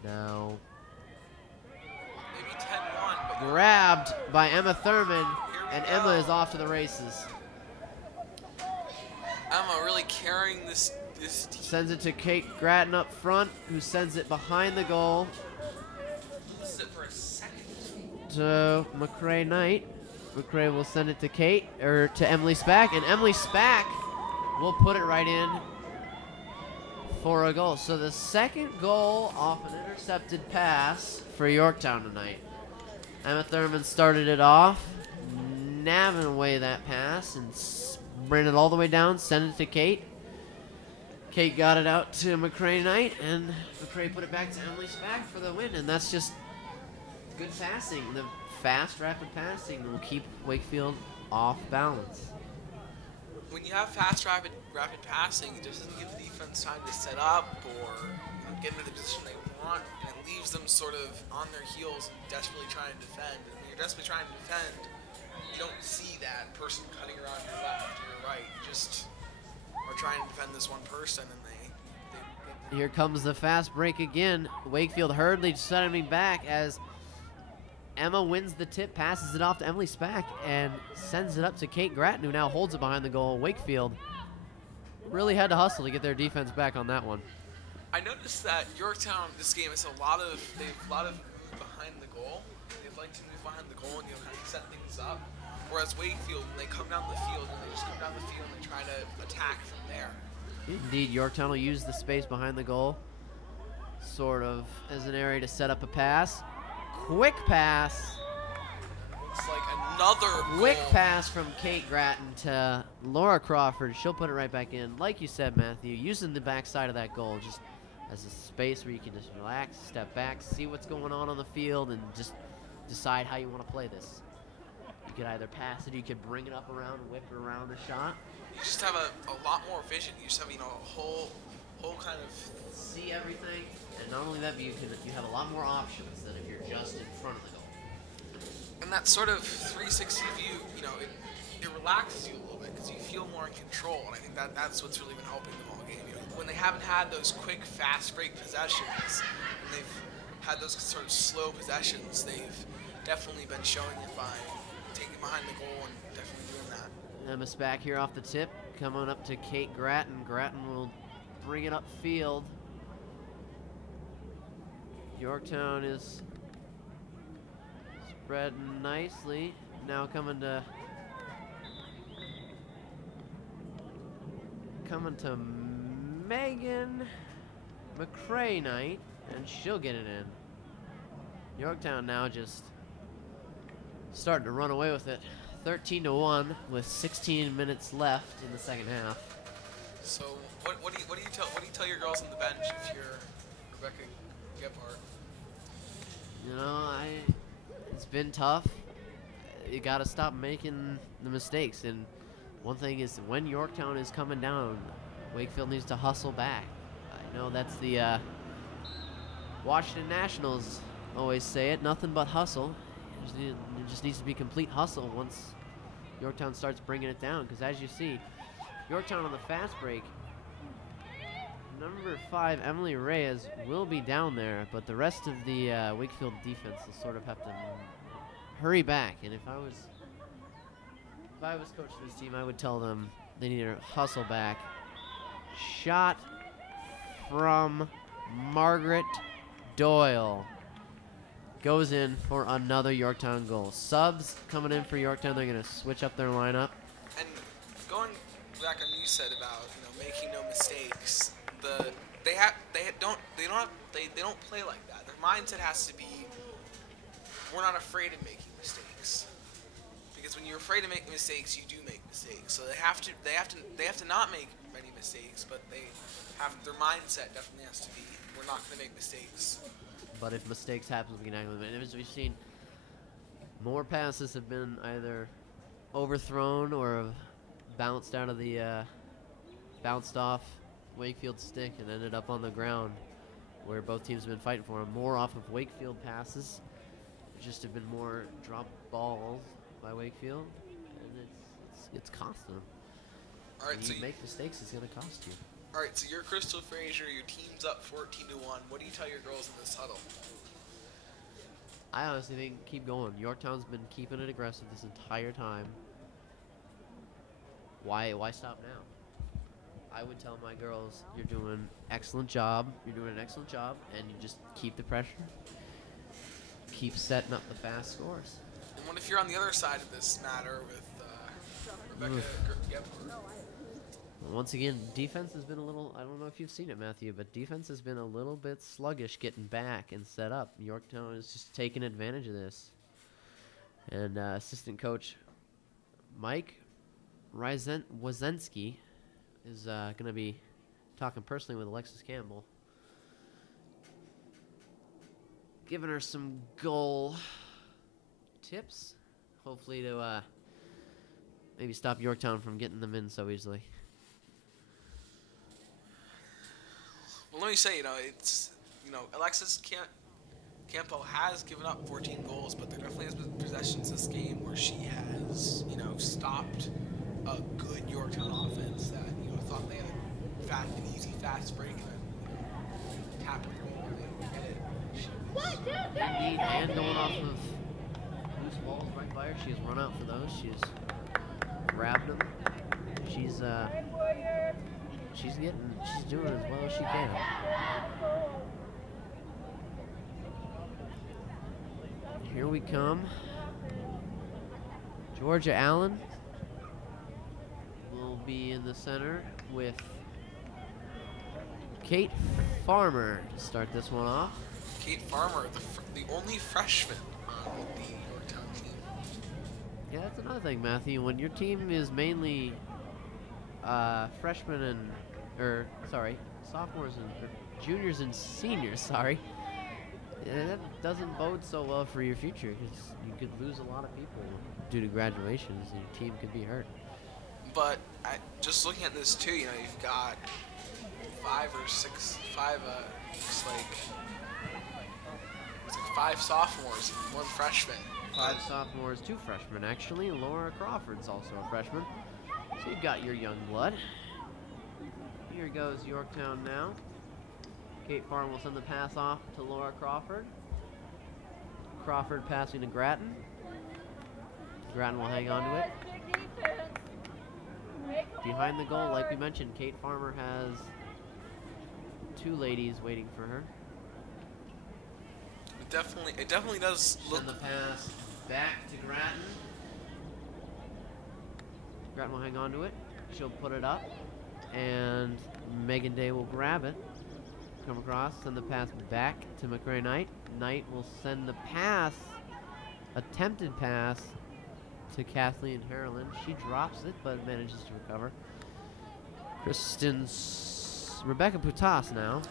Now maybe 10-1, but grabbed by Emma Thurman, and Emma is off to the races. Emma really carrying this team. Sends it to Kate Grattan up front, who sends it behind the goal This is it for a second. to McCrae Knight. McCrae will send it to to Emily Spack, and Emily Spack will put it right in for a goal. So the second goal off an intercepted pass for Yorktown tonight. Emma Thurman started it off, nabbing away that pass and bring it all the way down, send it to Kate. Kate got it out to McCrae Knight, and McCrae put it back to Emily Spack for the win, and that's just good passing. The fast, rapid passing will keep Wakefield off balance. When you have fast, rapid passing, it just doesn't give the defense time to set up or get into the position they want, and it leaves them sort of on their heels and desperately trying to defend. And when you're desperately trying to defend, you don't see that person cutting around your left or your right. You just are trying to defend this one person, and they Here comes the fast break again. Wakefield hurriedly sending back as Emma wins the tip, passes it off to Emily Spack, and sends it up to Kate Grattan, who now holds it behind the goal. Wakefield really had to hustle to get their defense back on that one. I noticed that Yorktown, this game, is a lot of move behind the goal. They like to move behind the goal and kind of set things up. Whereas Wakefield, when they come down the field, and they just come down the field and try to attack from there. Indeed, Yorktown will use the space behind the goal sort of as an area to set up a pass. Quick pass. It's like another Quick goal. pass from Kate Grattan to Laura Crawford. She'll put it right back in. Like you said, Matthew, using the backside of that goal just as a space where you can just relax, step back, see what's going on the field, and just decide how you want to play this. You could either pass it, you could bring it up around, whip it around a shot. You just have a lot more vision. You just have, a whole kind of see everything, and not only that, but you have a lot more options than if you're just in front of the goal. And that sort of 360 view, it relaxes you a little bit because you feel more in control. And I think that's what's really been helping them all game. When they haven't had those quick, fast break possessions, and they've had those sort of slow possessions, they've definitely been showing it by taking behind the goal and definitely doing that. Emma's back here off the tip, coming up to Kate Grattan. Grattan will bring it upfield. Yorktown is spread nicely. Now coming to coming to Megan McCrae Knight, and she'll get it in. Yorktown now just starting to run away with it. 13-1 with 16 minutes left in the second half. So what do you tell your girls on the bench if you're Rebecca Gebhardt? You know, it's been tough. You got to stop making the mistakes. And one thing is, when Yorktown is coming down, Wakefield needs to hustle back. I know that's the Washington Nationals always say it. Nothing but hustle. It just needs to be complete hustle once Yorktown starts bringing it down. Because as you see, Yorktown on the fast break, number 5, Emily Reyes, will be down there, but the rest of the Wakefield defense will sort of have to hurry back. And if I was coaching this team, I would tell them they need to hustle back. Shot from Margaret Doyle. Goes in for another Yorktown goal. Subs coming in for Yorktown. They're going to switch up their lineup. And going back on you said about making no mistakes, they don't play like that. Their mindset has to be, we're not afraid of making mistakes. Because when you're afraid to make mistakes, you do make mistakes. So they have to not make many mistakes, but their mindset definitely has to be, we're not going to make mistakes. But if mistakes happen, we can handle them. And as we've seen, more passes have been either overthrown or have bounced out of the bounced off Wakefield's stick and ended up on the ground, where both teams have been fighting for them. More off of Wakefield passes. Just have been more drop balls by Wakefield, and it's costing them. All right, when so you make mistakes, it's going to cost you. All right, so you're Crystal Frazier. Your team's up 14-1. What do you tell your girls in this huddle? I honestly think keep going. Yorktown's been keeping it aggressive this entire time. Why stop now? I would tell my girls, you're doing an excellent job. You're doing an excellent job, and you just keep the pressure. Keep setting up the fast scores. And what if you're on the other side of this matter with Rebecca Gebhardt? Once again, defense has been a little, I don't know if you've seen it, Matthew, but defense has been a little bit sluggish getting back and set up. Yorktown is just taking advantage of this. And assistant coach Mike Wazensky is going to be talking personally with Alexis Campbell, giving her some goal tips, hopefully to maybe stop Yorktown from getting them in so easily. Well, let me say, Alexis Campbell has given up 14 goals, but there definitely has been possessions this game where she has, stopped a good Yorktown offense that, thought they had an easy fast break and tap it goal and they get it. Indeed, and going off of loose balls right by her. She has run out for those. She has grabbed them. She's doing as well as she can. Here we come. Georgia Allen will be in the center with Kate Farmer to start this one off. Kate Farmer, the only freshman on the Yorktown team. Yeah, that's another thing, Matthew. When your team is mainly freshmen and, sophomores and juniors and seniors, that doesn't bode so well for your future, because you could lose a lot of people due to graduations, and your team could be hurt. But just looking at this too, you've got five sophomores, one freshman. 5 sophomores, 2 freshmen, actually. Laura Crawford's also a freshman. So you've got your young blood. Here goes Yorktown now. Kate Farm will send the pass off to Laura Crawford. Crawford passing to Grattan. Grattan will hang on to it. Behind the goal, like we mentioned, Kate Farmer has 2 ladies waiting for her. It definitely does look. Send the pass back to Grattan. Grattan will hang on to it. She'll put it up. and Megan Day will grab it. Come across, send the pass back to McRae Knight. Knight will send the pass, attempted pass, to Kathleen Harlan. She drops it, but manages to recover. Rebecca Putas now.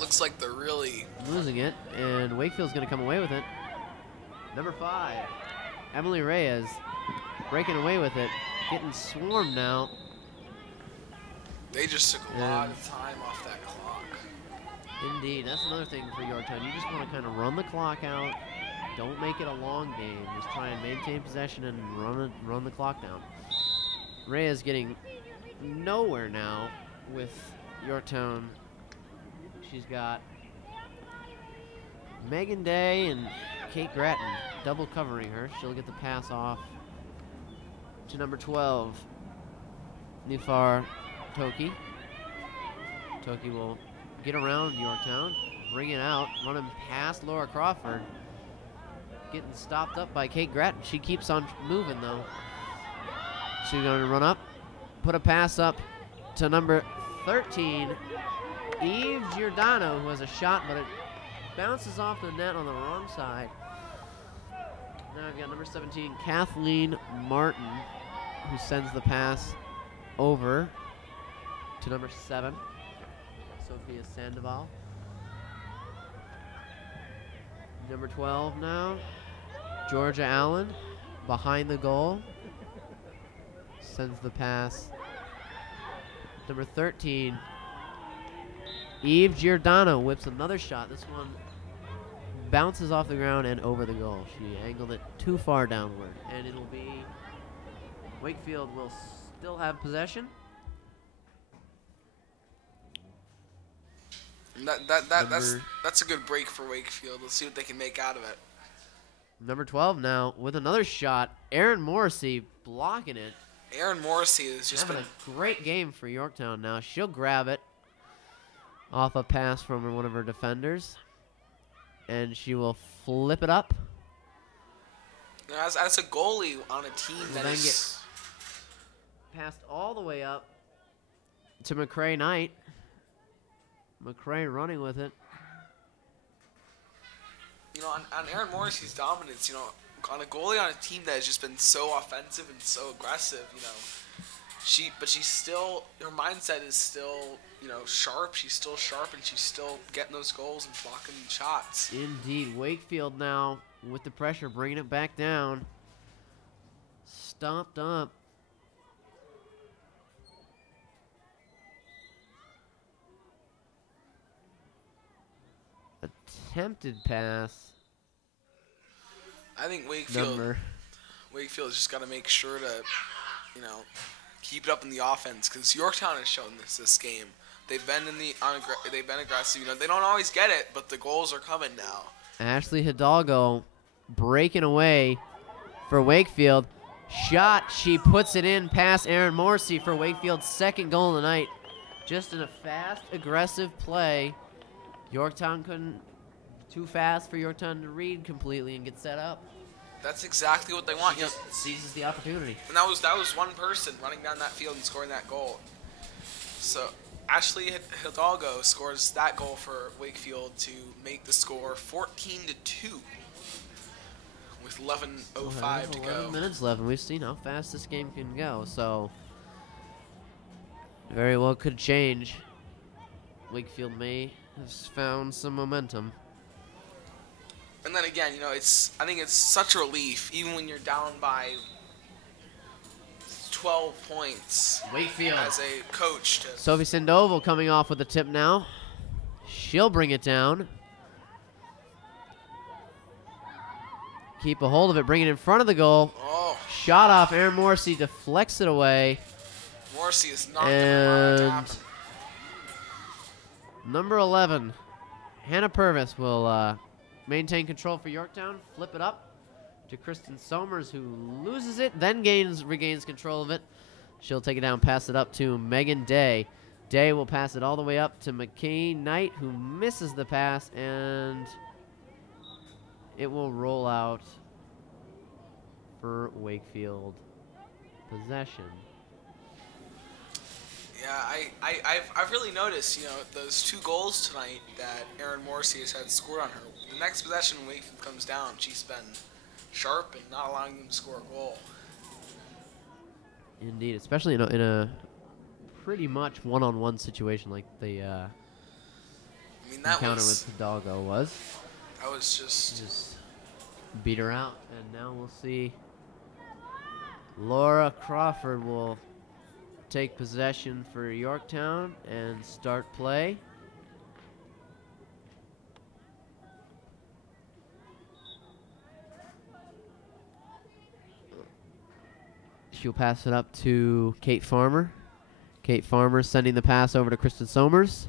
Looks like they're really losing it, and Wakefield's going to come away with it. Number 5, Emily Reyes, breaking away with it, getting swarmed now. They just took a lot of time off that clock. Indeed, that's another thing for Yorktown. You just want to kind of run the clock out. Don't make it a long game. Just try and maintain possession and run the clock down. Reyes getting nowhere now with Yorktown. She's got Megan Day and Kate Gratton double covering her. She'll get the pass off to number 12, Nifar Toki. Toki will get around Yorktown, bring it out, running past Laura Crawford. Getting stopped up by Kate Gratton. She keeps on moving though. She's going to run up, put a pass up to number 13, Eve Giordano, who has a shot, but it bounces off the net on the wrong side. Now we've got number 17, Kathleen Martin, who sends the pass over to number 7, Sophia Sandoval. Number 12 now, Georgia Allen, behind the goal, sends the pass. Number 13, Eve Giordano whips another shot. This one bounces off the ground and over the goal. She angled it too far downward, and it'll be Wakefield will still have possession. That's a good break for Wakefield. Let's see what they can make out of it. Number 12 now with another shot. Erin Morrissey blocking it. Erin Morrissey has just been a great game for Yorktown now. She'll grab it off a pass from one of her defenders, and she will flip it up. Now, as a goalie on a team that then is get passed all the way up to McRae Knight. McRae running with it. You know, on Erin Morrissey's dominance, you know, on a goalie on a team that has just been so offensive and so aggressive, you know, but she's still, her mindset is still, you know, sharp. She's still sharp, and she's still getting those goals and blocking shots. Indeed. Wakefield now with the pressure, bringing it back down. Stomped up. Attempted pass. I think Wakefield's just got to make sure to, you know, keep it up in the offense, because Yorktown has shown this game. They've been they've been aggressive. You know, they don't always get it, but the goals are coming now. Ashley Hidalgo breaking away for Wakefield. Shot, she puts it in past Erin Morrissey for Wakefield's second goal of the night. Just in a fast, aggressive play. Yorktown couldn't. Too fast for Yorktown to read completely and get set up. That's exactly what they want. She just seizes the opportunity. And that was one person running down that field and scoring that goal. So Ashley Hidalgo scores that goal for Wakefield to make the score 14-2 with 11:05 to go. 11 minutes left, and we've seen how fast this game can go. So very well could change. Wakefield has found some momentum. And then again, you know, I think it's such a relief, even when you're down by 12 points. Wakefield as a coach. Sophie Sandoval coming off with the tip now. She'll bring it down. Keep a hold of it, bring it in front of the goal. Oh. Shot off. Erin Morrissey deflects it away. Morrissey is not going to allow it to happen. Number 11, Hannah Purvis will maintain control for Yorktown. Flip it up to Kristen Somers, who loses it, then regains control of it. She'll take it down, pass it up to Megan Day. Day will pass it all the way up to McKay Knight, who misses the pass, and it will roll out for Wakefield possession. Yeah, I've really noticed, those 2 goals tonight that Erin Morrissey has had scored on her. The next possession Wakefield comes down, she's been sharp and not allowing them to score a goal. Indeed, especially in a pretty much one-on-one situation like the That encounter was with Hidalgo was. That was Just beat her out, and now we'll see Laura Crawford will take possession for Yorktown and start play. She'll pass it up to Kate Farmer. Kate Farmer sending the pass over to Kristen Somers.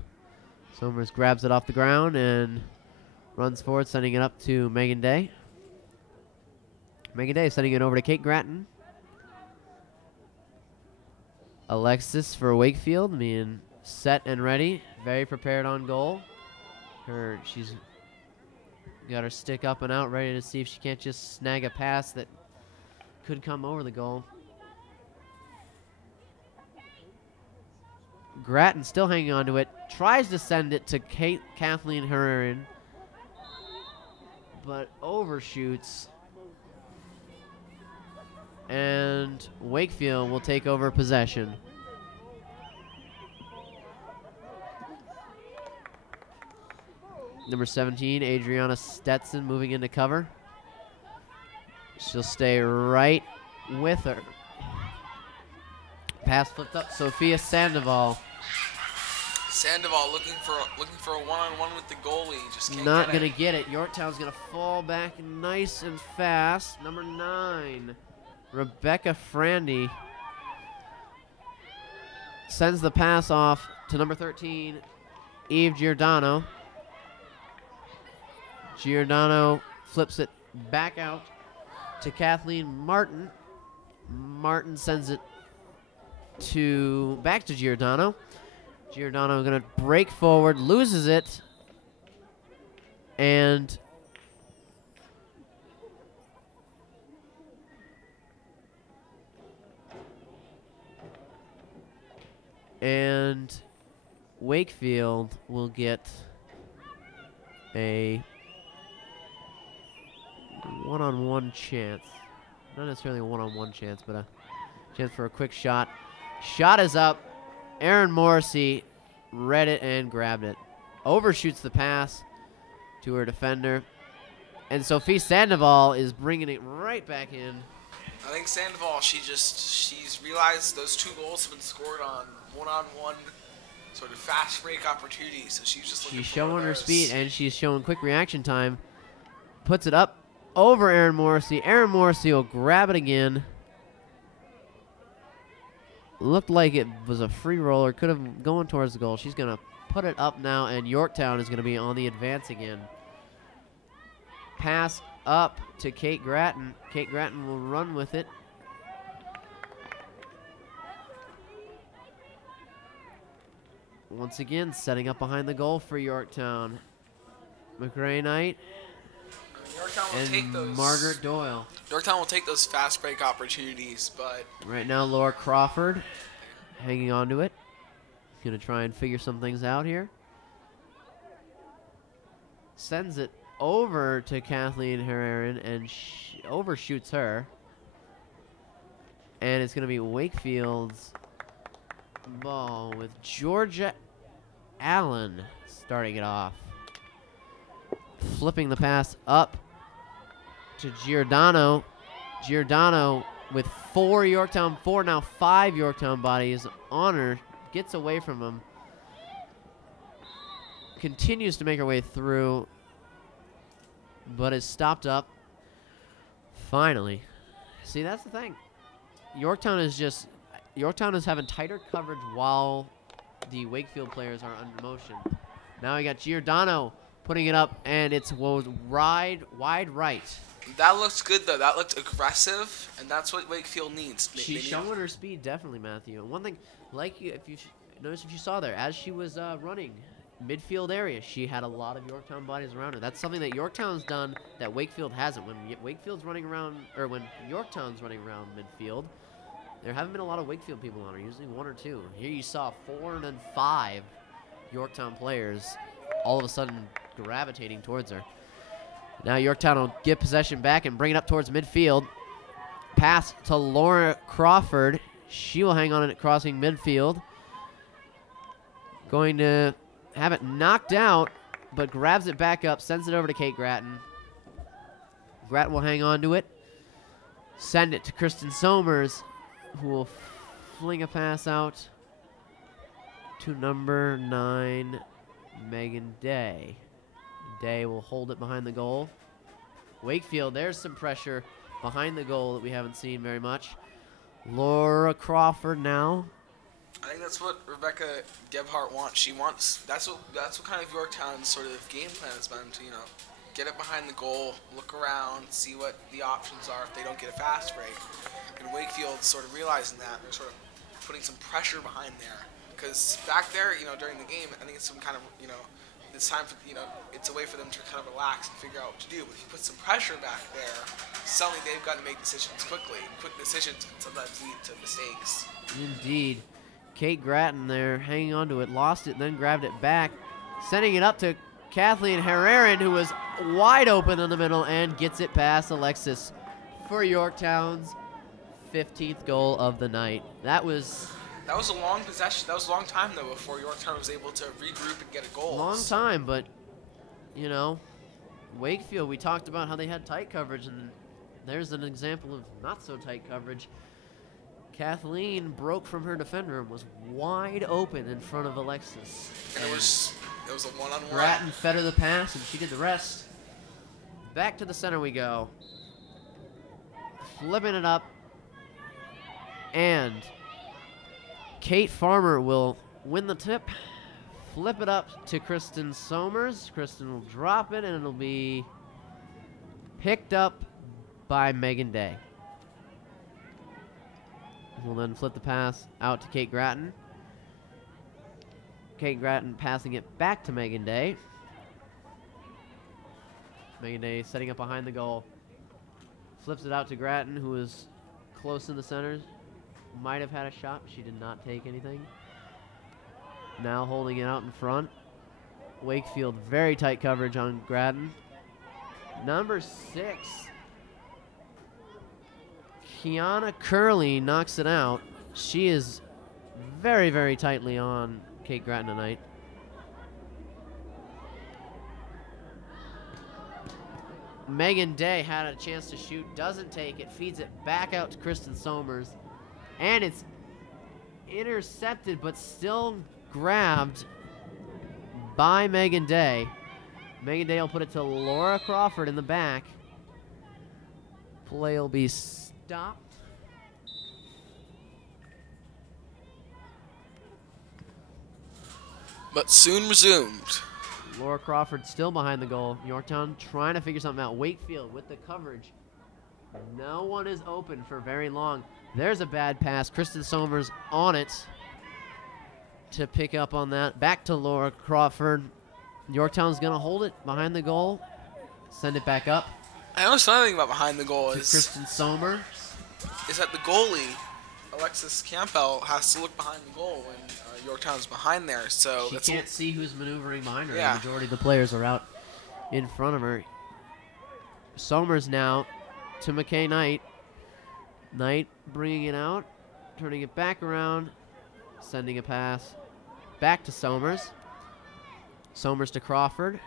Somers grabs it off the ground and runs forward, sending it up to Megan Day. Megan Day sending it over to Kate Gratton. Alexis for Wakefield being set and ready, very prepared on goal. She's got her stick up and out, ready to see if she can't just snag a pass that could come over the goal. Gratton still hanging on to it, tries to send it to Kathleen Herrerin, but overshoots. And Wakefield will take over possession. Number 17, Adriana Stetson moving into cover. She'll stay right with her. Pass flipped up, Sophia Sandoval. Sandoval looking for a one-on-one with the goalie. Just can't Not get gonna it. get it. Yorktown's gonna fall back nice and fast. Number 9, Rebecca Frandy sends the pass off to number 13, Eve Giordano. Giordano flips it back out to Kathleen Martin. Martin sends it back to Giordano. Giordano gonna break forward, loses it, and Wakefield will get a one-on-one chance. Not necessarily a one-on-one chance, but a chance for a quick shot. Shot is up. Erin Morrissey read it and grabbed it. Overshoots the pass to her defender. And Sophie Sandoval is bringing it right back in. I think Sandoval, she's realized those 2 goals have been scored on one-on-one sort of fast break opportunities. So she's just looking She's for showing her those. speed, and she's showing quick reaction time. Puts it up over Erin Morrissey. Erin Morrissey will grab it again. Looked like it was a free roller. Could have gone towards the goal. She's going to put it up now, and Yorktown is going to be on the advance again. Pass up to Kate Gratton. Kate Gratton will run with it. Once again, setting up behind the goal for Yorktown. McRae Knight Yorktown will and take those. Margaret Doyle. Yorktown will take those fast break opportunities, but Right now, Laura Crawford hanging on to it. Going to try and figure some things out here. Sends it over to Kathleen Herrerin and overshoots her. And it's going to be Wakefield's ball with Georgia Allen starting it off. Flipping the pass up to Giordano. Giordano with 4 Yorktown, 4 now 5 Yorktown bodies on her. Gets away from him. Continues to make her way through, but is stopped up. Finally. See, that's the thing. Yorktown is having tighter coverage while the Wakefield players are under motion. Now we got Giordano putting it up, and it's wide right. that looks good though. That looked aggressive, and that's what Wakefield needs. She's showing her speed, definitely, Matthew. And one thing, like if you saw there, as she was running midfield area, she had a lot of Yorktown bodies around her. That's something that Yorktown's done that Wakefield hasn't. When Wakefield's running around, or when Yorktown's running around midfield, There haven't been a lot of Wakefield people on her, usually 1 or 2. Here you saw 4 and then 5 Yorktown players all of a sudden gravitating towards her. Now Yorktown will get possession back and bring it up towards midfield. Pass to Laura Crawford. She will hang on it crossing midfield. Going to have it knocked out, but grabs it back up, sends it over to Kate Grattan. Grattan will hang on to it. Send it to Kristen Somers, who will fling a pass out to number 9, Megan Day. Day will hold it behind the goal. Wakefield, there's some pressure behind the goal that we haven't seen very much. Laura Crawford now. I think that's what Rebecca Gebhardt wants. That's what kind of Yorktown's sort of game plan has been to, get it behind the goal, look around, see what the options are if they don't get a fast break. And Wakefield's sort of realizing that. They're sort of putting some pressure behind there. Because back there, during the game, I think it's some kind of, it's time for, it's a way for them to kind of relax and figure out what to do. But if you put some pressure back there, suddenly they've got to make decisions quickly. Quick decisions can sometimes lead to mistakes. Indeed. Kate Grattan there hanging on to it, lost it, then grabbed it back, sending it up to Kathleen Herrerin, who was wide open in the middle and gets it past Alexis for Yorktown's 15th goal of the night. That was a long possession. That was a long time, though, before Yorktown was able to regroup and get a goal. Long time, but, Wakefield, we talked about how they had tight coverage, and there's an example of not so tight coverage. Kathleen broke from her defender and was wide open in front of Alexis. And it was a one-on-one. Grattan fed her the pass, and she did the rest. Back to the center we go. Flipping it up. And Kate Farmer will win the tip. Flip it up to Kristen Somers. Kristen will drop it, and it'll be picked up by Megan Day. We'll then flip the pass out to Kate Grattan. Kate Grattan passing it back to Megan Day. Megan Day setting up behind the goal. Flips it out to Grattan, who is close in the center. Might have had a shot. She did not take anything. Now holding it out in front. Wakefield, very tight coverage on Grattan. Number 6. Kiana Curley knocks it out. She is very, very tightly on Kate Grattan tonight. Megan Day had a chance to shoot, doesn't take it, feeds it back out to Kristen Somers, and it's intercepted but still grabbed by Megan Day. Megan Day will put it to Laura Crawford in the back. Play will be stopped. But soon resumed. Laura Crawford still behind the goal. Yorktown trying to figure something out. Wakefield with the coverage. No one is open for very long. There's a bad pass. Kristen Somers on it to pick up on that. Back to Laura Crawford. Yorktown's going to hold it behind the goal. Send it back up. I know something about behind the goal to Kristen Somers. Is that the goalie, Alexis Campbell, has to look behind the goal when Yorktown's behind there. So she can't see who's maneuvering behind her. Yeah. The majority of the players are out in front of her. Somers now to McKay Knight. Knight bringing it out, turning it back around, sending a pass back to Somers. Somers to Crawford.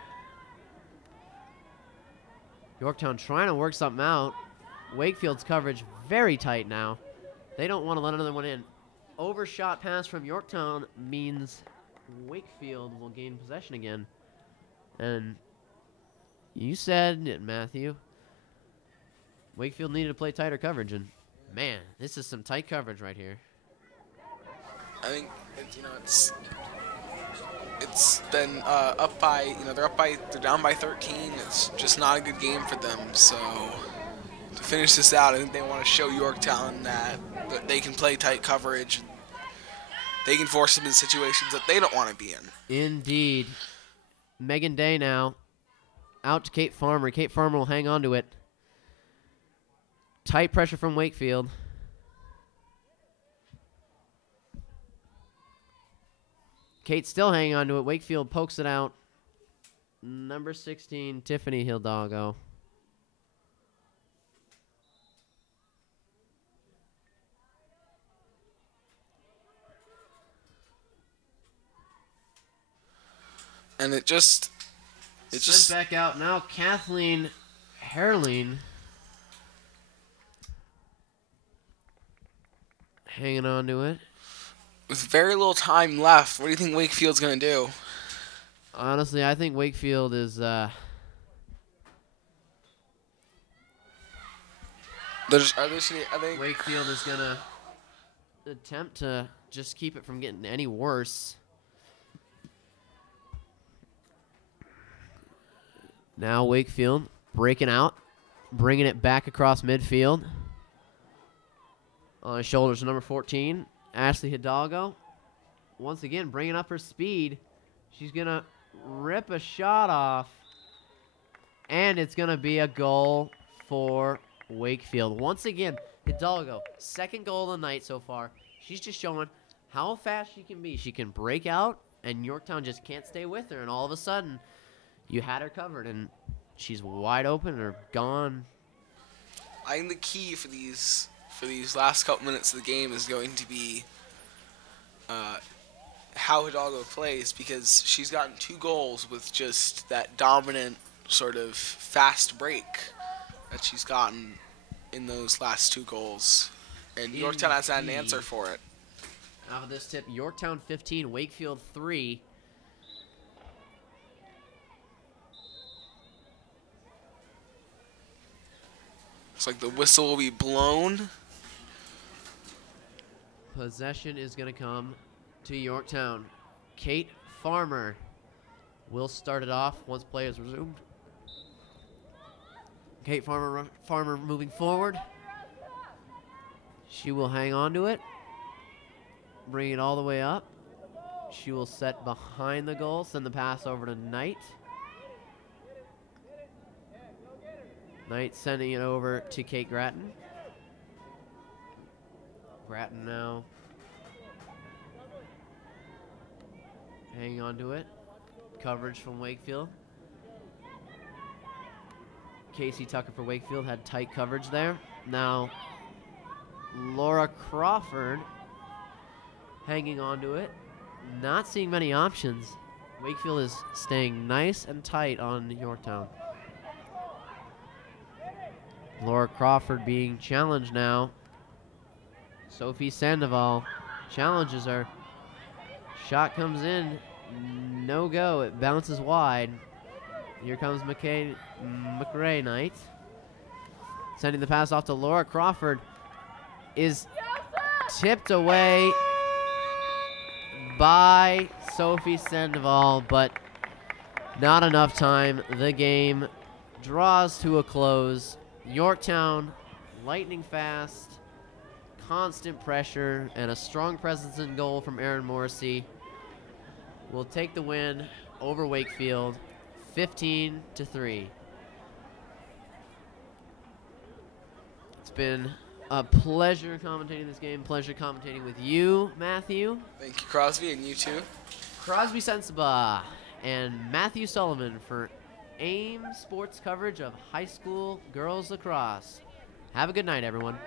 Yorktown trying to work something out. Wakefield's coverage very tight now. They don't want to let another one in. Overshot pass from Yorktown means Wakefield will gain possession again. And you said it, Matthew. Wakefield needed to play tighter coverage, and man, this is some tight coverage right here. I think it's been up by they're down by 13. It's just not a good game for them. So to finish this out, I think they want to show Yorktown that they can play tight coverage. They can force them in situations that they don't want to be in. Indeed. Megan Day now out to Kate Farmer. Kate Farmer will hang on to it. Tight pressure from Wakefield. Kate still hanging on to it. Wakefield pokes it out. Number 16, Tiffany Hidalgo. And it just Sent back out now. Kathleen Herrling hanging on to it. with very little time left. What do you think Wakefield's going to do? Honestly, I think Wakefield is Wakefield is going to attempt to just keep it from getting any worse. Now Wakefield breaking out, bringing it back across midfield. On his shoulders, number 14, Ashley Hidalgo. Once again, bringing up her speed. She's going to rip a shot off, and it's going to be a goal for Wakefield. Once again, Hidalgo, second goal of the night so far. She's just showing how fast she can be. She can break out, and Yorktown just can't stay with her, and all of a sudden, you had her covered, and she's wide open or gone. I think the key for these last couple minutes of the game is going to be how Hidalgo plays, because she's gotten 2 goals with just that dominant sort of fast break that she's gotten in those last 2 goals. And Yorktown has had an answer for it. Out of this tip, Yorktown 15, Wakefield 3. Looks like the whistle will be blown. Possession is going to come to Yorktown. Kate Farmer will start it off once play is resumed. Kate Farmer moving forward. She will hang on to it. Bring it all the way up. She will set behind the goal. Send the pass over to Knight. Knight sending it over to Kate Gratton. Gratton now hanging on to it. Coverage from Wakefield. Casey Tucker for Wakefield had tight coverage there. Now Laura Crawford hanging on to it. Not seeing many options. Wakefield is staying nice and tight on Yorktown. Laura Crawford being challenged now. Sophie Sandoval challenges her. Shot comes in. No go. It bounces wide. Here comes McRae Knight. Sending the pass off to Laura Crawford. Is tipped away by Sophie Sandoval, but not enough time. The game draws to a close. Yorktown, lightning fast, constant pressure, and a strong presence in goal from Erin Morrissey will take the win over Wakefield, 15-3. It's been a pleasure commentating this game, pleasure commentating with you, Matthew. Thank you, Crosby, and you too. Crosby Sensibaugh and Matthew Sullivan for AIM Sports coverage of high school girls lacrosse. Have a good night, everyone.